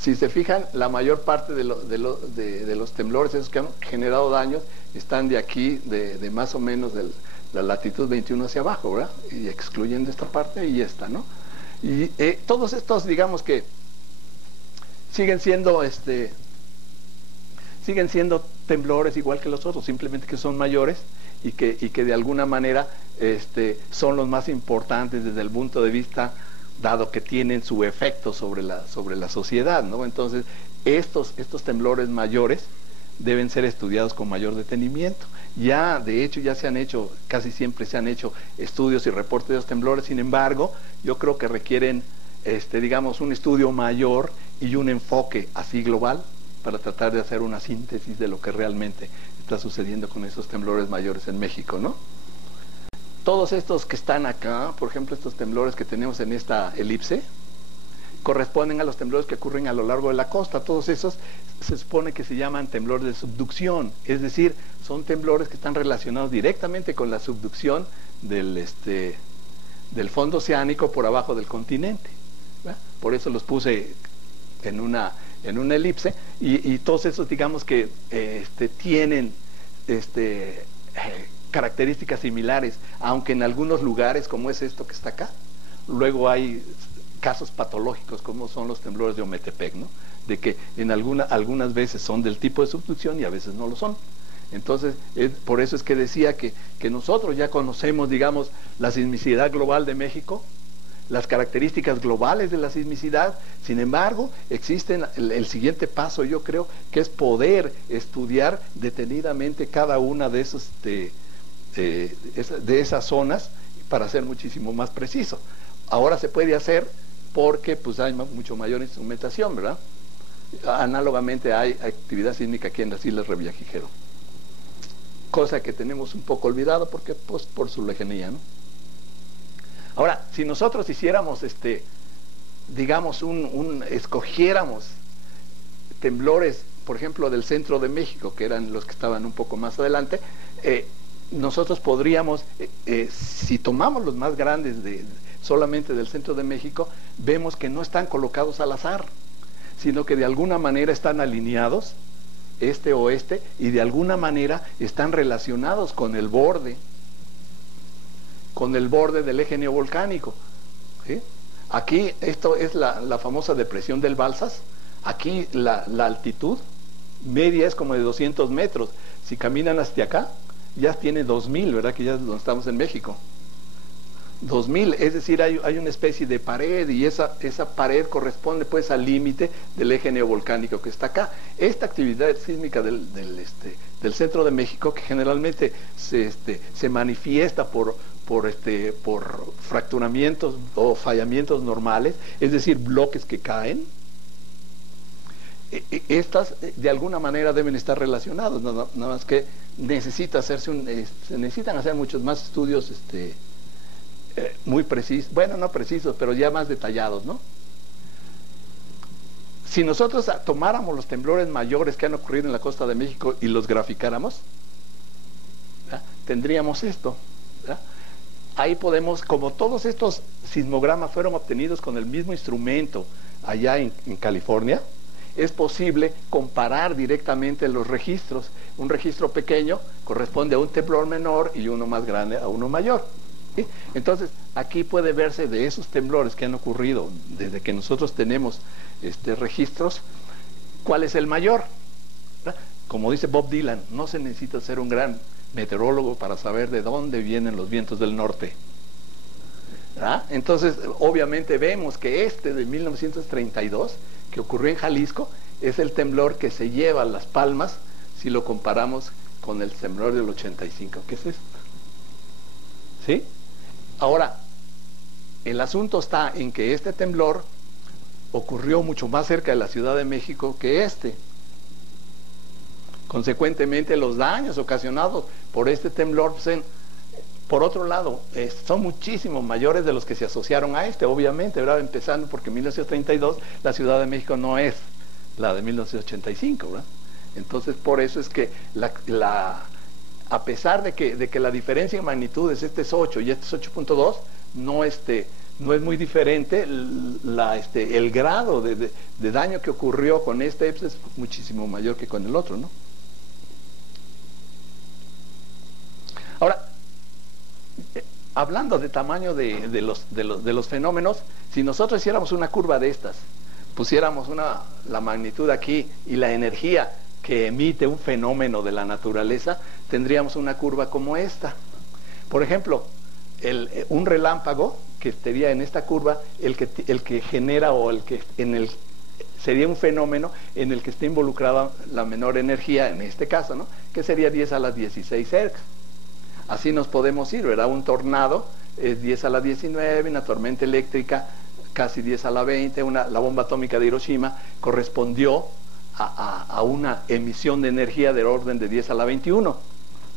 Si se fijan, la mayor parte de los temblores, esos que han generado daños, están de aquí, de más o menos de la latitud 21 hacia abajo, ¿verdad? Y excluyendo esta parte y esta, ¿no? Y todos estos, digamos que siguen siendo temblores igual que los otros, simplemente que son mayores y que de alguna manera son los más importantes desde el punto de vista, dado que tienen su efecto sobre la sociedad, ¿no? Entonces, estos temblores mayores deben ser estudiados con mayor detenimiento. Ya, de hecho, casi siempre se han hecho estudios y reportes de los temblores. Sin embargo, yo creo que requieren, digamos, un estudio mayor y un enfoque así global para tratar de hacer una síntesis de lo que realmente está sucediendo con esos temblores mayores en México, ¿no? Todos estos que están acá, por ejemplo, estos temblores que tenemos en esta elipse, corresponden a los temblores que ocurren a lo largo de la costa. Todos esos se supone que se llaman temblores de subducción, es decir, son temblores que están relacionados directamente con la subducción del fondo oceánico por abajo del continente, ¿verdad? Por eso los puse en una elipse, y todos esos, digamos que tienen características similares, aunque en algunos lugares, como es esto que está acá, luego hay casos patológicos como son los temblores de Ometepec, ¿no? De que en algunas veces son del tipo de subducción y a veces no lo son. Entonces, por eso es que decía que nosotros ya conocemos, digamos, la sismicidad global de México, las características globales de la sismicidad. Sin embargo, existen el siguiente paso, yo creo, que es poder estudiar detenidamente cada una de esas zonas para ser muchísimo más preciso. Ahora se puede hacer porque pues hay mucho mayor instrumentación, ¿verdad? Análogamente hay actividad sísmica aquí en las Islas Revillagigedo, cosa que tenemos un poco olvidado porque pues por su lejanía, ¿no? Ahora, si nosotros hiciéramos digamos escogiéramos temblores, por ejemplo, del centro de México, que eran los que estaban un poco más adelante, nosotros podríamos, si tomamos los más grandes solamente del centro de México, vemos que no están colocados al azar, sino que de alguna manera están alineados, oeste, y de alguna manera están relacionados con el borde del eje neovolcánico, ¿sí? Aquí, esto es la famosa depresión del Balsas. Aquí la altitud media es como de 200 metros. Si caminan hasta acá, ya tiene 2000, ¿verdad? Que ya es donde estamos en México. 2000, es decir, hay una especie de pared, y esa pared corresponde pues al límite del eje neovolcánico que está acá. Esta actividad sísmica del centro de México, que generalmente se manifiesta por fracturamientos o fallamientos normales, es decir, bloques que caen, estas de alguna manera deben estar relacionados, nada más que se necesitan hacer muchos más estudios muy precisos, bueno, no precisos, pero ya más detallados, ¿no? Si nosotros tomáramos los temblores mayores que han ocurrido en la costa de México y los graficáramos, ¿verdad?, tendríamos esto, ¿verdad? Ahí podemos, como todos estos sismogramas fueron obtenidos con el mismo instrumento allá en California, es posible comparar directamente los registros. Un registro pequeño corresponde a un temblor menor y uno más grande a uno mayor, ¿sí? Entonces, aquí puede verse de esos temblores que han ocurrido desde que nosotros tenemos registros, ¿cuál es el mayor? ¿Verdad? Como dice Bob Dylan, no se necesita ser un gran meteorólogo para saber de dónde vienen los vientos del norte, ¿verdad? Entonces, obviamente vemos que de 1932, que ocurrió en Jalisco, es el temblor que se lleva Las Palmas si lo comparamos con el temblor del 85. ¿Qué es esto? ¿Sí? Ahora, el asunto está en que este temblor ocurrió mucho más cerca de la Ciudad de México que este. Consecuentemente, los daños ocasionados por este temblor, pues, por otro lado, son muchísimo mayores de los que se asociaron a este, obviamente, ¿verdad? Empezando porque en 1932 la Ciudad de México no es la de 1985, ¿verdad? Entonces, por eso es que a pesar de que la diferencia en magnitudes, este es 8 y este es 8.2, no es muy diferente, el grado de daño que ocurrió con este es muchísimo mayor que con el otro, ¿no? Ahora, hablando de tamaño de los fenómenos, si nosotros hiciéramos una curva de estas, pusiéramos la magnitud aquí y la energía que emite un fenómeno de la naturaleza, tendríamos una curva como esta. Por ejemplo, un relámpago, que estaría en esta curva, el que genera sería un fenómeno en el que está involucrada la menor energía, en este caso, ¿no? Que sería 10 a la 16 Hz. Así nos podemos ir, ¿verdad? Un tornado es 10 a la 19, una tormenta eléctrica casi 10 a la 20, la bomba atómica de Hiroshima correspondió a una emisión de energía del orden de 10 a la 21,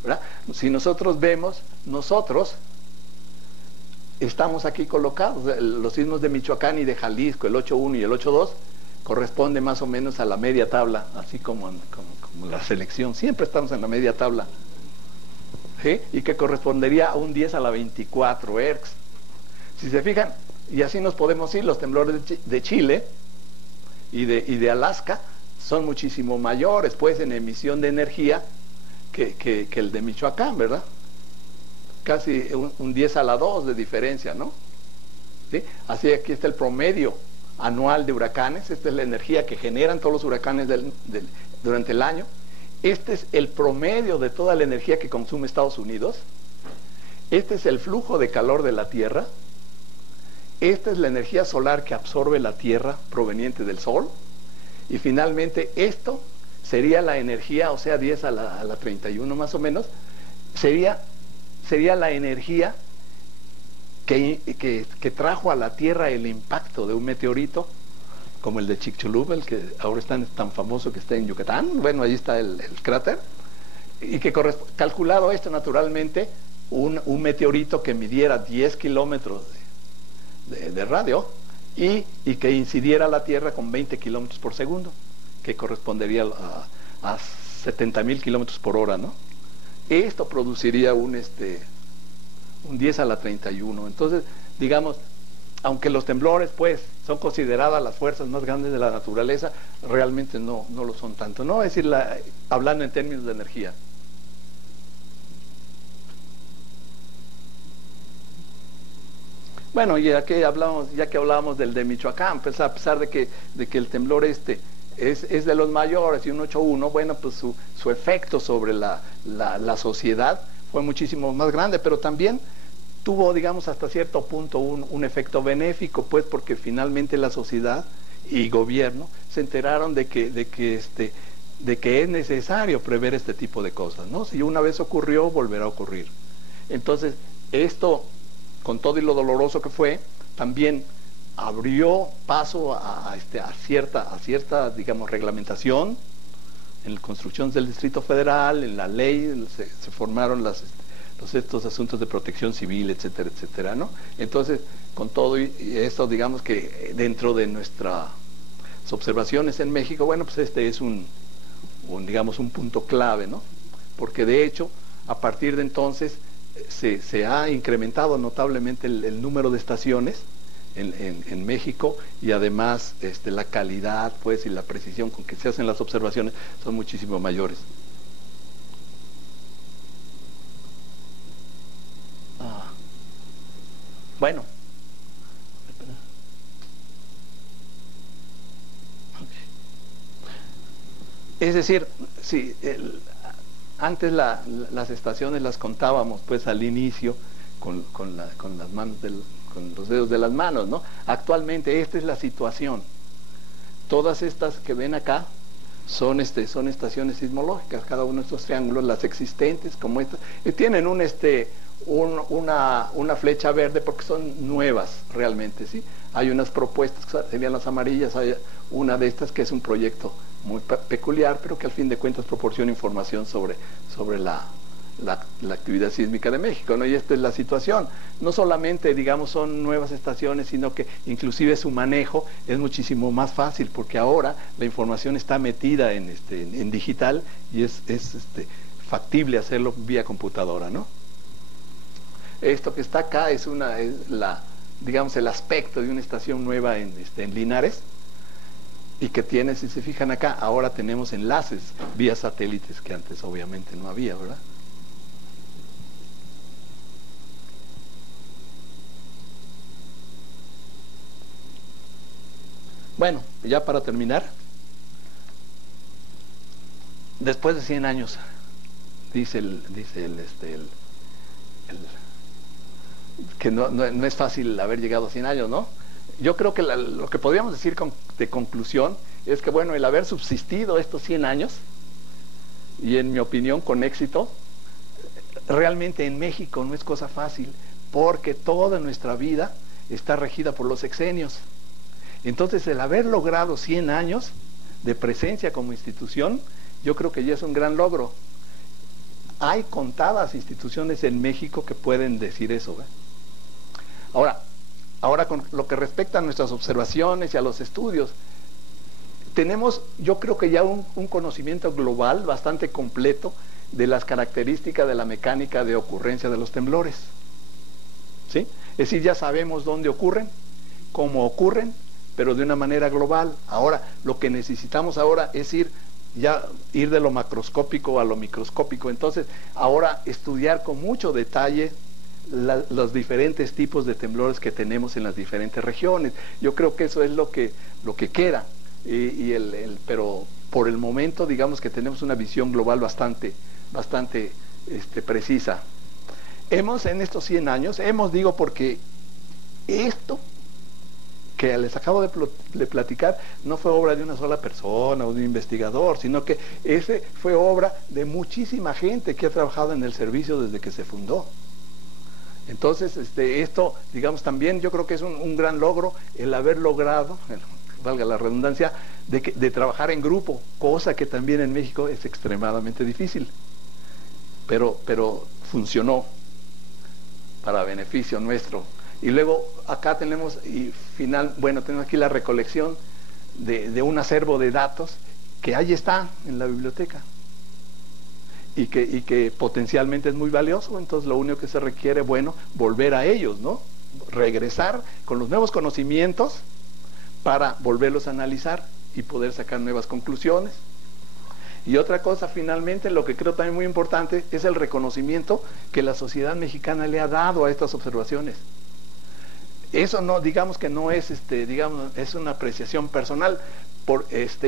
¿verdad? Si nosotros vemos, nosotros estamos aquí colocados, los sismos de Michoacán y de Jalisco, el 8.1 y el 8.2, corresponde más o menos a la media tabla, así como la selección, siempre estamos en la media tabla, ¿sí? Y que correspondería a un 10 a la 24 Hz. Si se fijan, y así nos podemos ir, los temblores de Chile y de Alaska son muchísimo mayores, pues, en emisión de energía que el de Michoacán, ¿verdad? Casi un 10 a la 2 de diferencia, ¿no? ¿Sí? Así, aquí está el promedio anual de huracanes. Esta es la energía que generan todos los huracanes durante el año. Este es el promedio de toda la energía que consume Estados Unidos. Este es el flujo de calor de la Tierra. Esta es la energía solar que absorbe la Tierra proveniente del Sol. Y finalmente esto sería la energía, o sea, 10 a la 31 más o menos, sería la energía que trajo a la Tierra el impacto de un meteorito, como el de Chicxulub, el que ahora es tan famoso que está en Yucatán. Bueno, allí está el cráter, y que calculado esto naturalmente, un meteorito que midiera 10 kilómetros de radio y que incidiera a la Tierra con 20 kilómetros por segundo, que correspondería a 70,000 kilómetros por hora, ¿no? Esto produciría un 10 a la 31. Entonces, digamos, aunque los temblores, pues, son consideradas las fuerzas más grandes de la naturaleza, realmente no lo son tanto, ¿no? Es decir, hablando en términos de energía. Bueno, ya que hablábamos del de Michoacán, pues a pesar de que el temblor es de los mayores y un 8.1, bueno, pues su efecto sobre la sociedad fue muchísimo más grande, pero también tuvo, digamos, hasta cierto punto un efecto benéfico, pues, porque finalmente la sociedad y gobierno se enteraron de que es necesario prever este tipo de cosas, ¿no? Si una vez ocurrió, volverá a ocurrir. Entonces, esto, con todo y lo doloroso que fue, también abrió paso a cierta, digamos, reglamentación en la construcción del Distrito Federal, en la ley, se formaron estos asuntos de protección civil, etcétera, etcétera, ¿no? Entonces, con todo y esto, digamos que dentro de nuestras observaciones en México, bueno, pues este es digamos, un punto clave, ¿no? Porque de hecho, a partir de entonces, se ha incrementado notablemente el número de estaciones en México, y además la calidad, pues, y la precisión con que se hacen las observaciones son muchísimo mayores. Bueno, es decir, si antes las estaciones las contábamos, pues, al inicio con las manos con los dedos de las manos, ¿no? Actualmente esta es la situación. Todas estas que ven acá son estaciones sismológicas. Cada uno de estos triángulos, las existentes como esta, tienen una flecha verde porque son nuevas realmente, ¿sí? Hay unas propuestas, que serían las amarillas, hay una de estas que es un proyecto muy peculiar, pero que al fin de cuentas proporciona información sobre la actividad sísmica de México, ¿no? Y esta es la situación. No solamente, digamos, son nuevas estaciones, sino que inclusive su manejo es muchísimo más fácil, porque ahora la información está metida en digital y es factible hacerlo vía computadora, ¿no? Esto que está acá es digamos, el aspecto de una estación nueva en Linares, y que tiene, si se fijan acá, ahora tenemos enlaces vía satélites que antes obviamente no había, ¿verdad? Bueno, ya para terminar, después de 100 años, dice que no es fácil haber llegado a 100 años, ¿no? Yo creo que lo que podríamos decir de conclusión es que, bueno, el haber subsistido estos 100 años, y en mi opinión con éxito, realmente en México no es cosa fácil, porque toda nuestra vida está regida por los sexenios. Entonces, el haber logrado 100 años de presencia como institución, yo creo que ya es un gran logro. Hay contadas instituciones en México que pueden decir eso, ¿eh? Ahora con lo que respecta a nuestras observaciones y a los estudios, tenemos, yo creo que ya un conocimiento global bastante completo de las características de la mecánica de ocurrencia de los temblores, ¿sí? Es decir, ya sabemos dónde ocurren, cómo ocurren, pero de una manera global. Ahora, lo que necesitamos ahora es ir de lo macroscópico a lo microscópico. Entonces, ahora estudiar con mucho detalle los diferentes tipos de temblores que tenemos en las diferentes regiones. Yo creo que eso es lo que queda, pero por el momento digamos que tenemos una visión global bastante precisa. En estos 100 años, digo porque esto que les acabo de platicar no fue obra de una sola persona o de un investigador, sino que ese fue obra de muchísima gente que ha trabajado en el servicio desde que se fundó. Entonces, esto, digamos, también yo creo que es un gran logro el haber logrado, valga la redundancia, de trabajar en grupo, cosa que también en México es extremadamente difícil, pero funcionó para beneficio nuestro. Y luego acá tenemos, tenemos aquí la recolección de un acervo de datos que ahí está en la biblioteca y que potencialmente es muy valioso. Entonces lo único que se requiere, volver a ellos, ¿no? Regresar con los nuevos conocimientos para volverlos a analizar y poder sacar nuevas conclusiones. Y otra cosa, finalmente, lo que creo también muy importante es el reconocimiento que la sociedad mexicana le ha dado a estas observaciones. Eso no, digamos que no es, es una apreciación personal.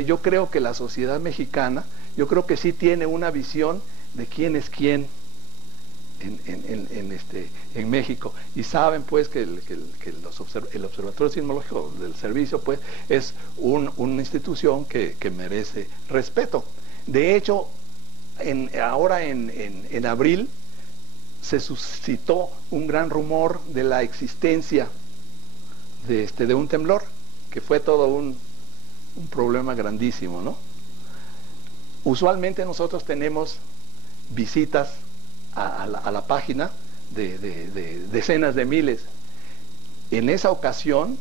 Yo creo que la sociedad mexicana, yo creo que sí tiene una visión de quién es quién en México, y saben pues que el Observatorio Sismológico del Servicio pues es una institución que merece respeto. De hecho, ahora en abril se suscitó un gran rumor de la existencia de un temblor, que fue todo un problema grandísimo, ¿no? Usualmente nosotros tenemos visitas a la página de decenas de miles. En esa ocasión,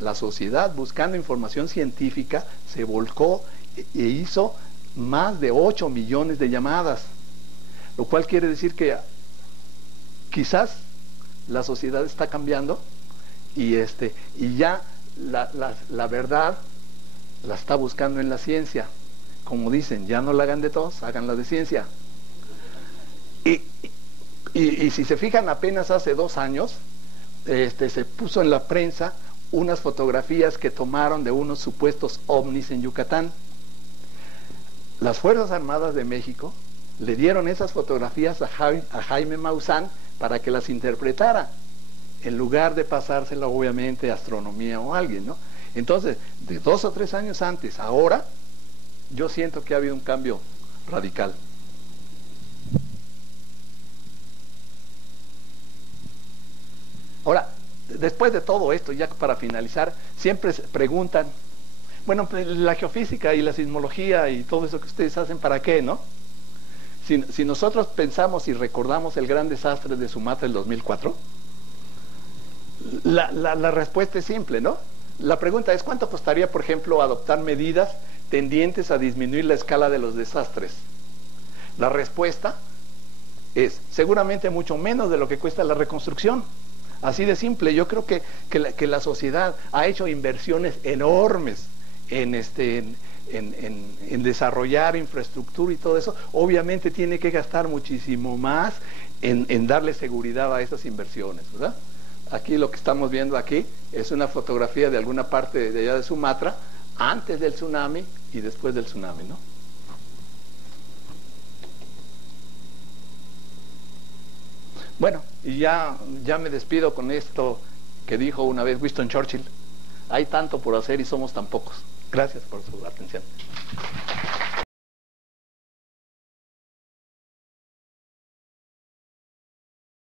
la sociedad, buscando información científica, se volcó e hizo más de 8 millones de llamadas, lo cual quiere decir que quizás la sociedad está cambiando y ya la verdad la está buscando en la ciencia. Como dicen, ya no la hagan de todos, háganla de ciencia. Y si se fijan, apenas hace 2 años se puso en la prensa unas fotografías que tomaron de unos supuestos ovnis en Yucatán. Las Fuerzas Armadas de México le dieron esas fotografías a Jaime Maussan para que las interpretara, en lugar de pasársela obviamente a astronomía o a alguien, ¿no? Entonces, de 2 o 3 años antes, ahora, yo siento que ha habido un cambio radical. Ahora, después de todo esto, ya para finalizar, siempre preguntan, bueno, pues, la geofísica y la sismología y todo eso que ustedes hacen, ¿para qué, no? Si nosotros pensamos y recordamos el gran desastre de Sumatra del 2004, la respuesta es simple, ¿no? La pregunta es, ¿cuánto costaría, por ejemplo, adoptar medidas tendientes a disminuir la escala de los desastres? La respuesta es seguramente mucho menos de lo que cuesta la reconstrucción. Así de simple. Yo creo que la sociedad ha hecho inversiones enormes en desarrollar infraestructura y todo eso. Obviamente tiene que gastar muchísimo más en darle seguridad a esas inversiones, ¿verdad? Aquí lo que estamos viendo aquí es una fotografía de alguna parte de allá de Sumatra, antes del tsunami y después del tsunami, ¿no? Bueno, y ya me despido con esto que dijo una vez Winston Churchill: hay tanto por hacer y somos tan pocos. Gracias por su atención.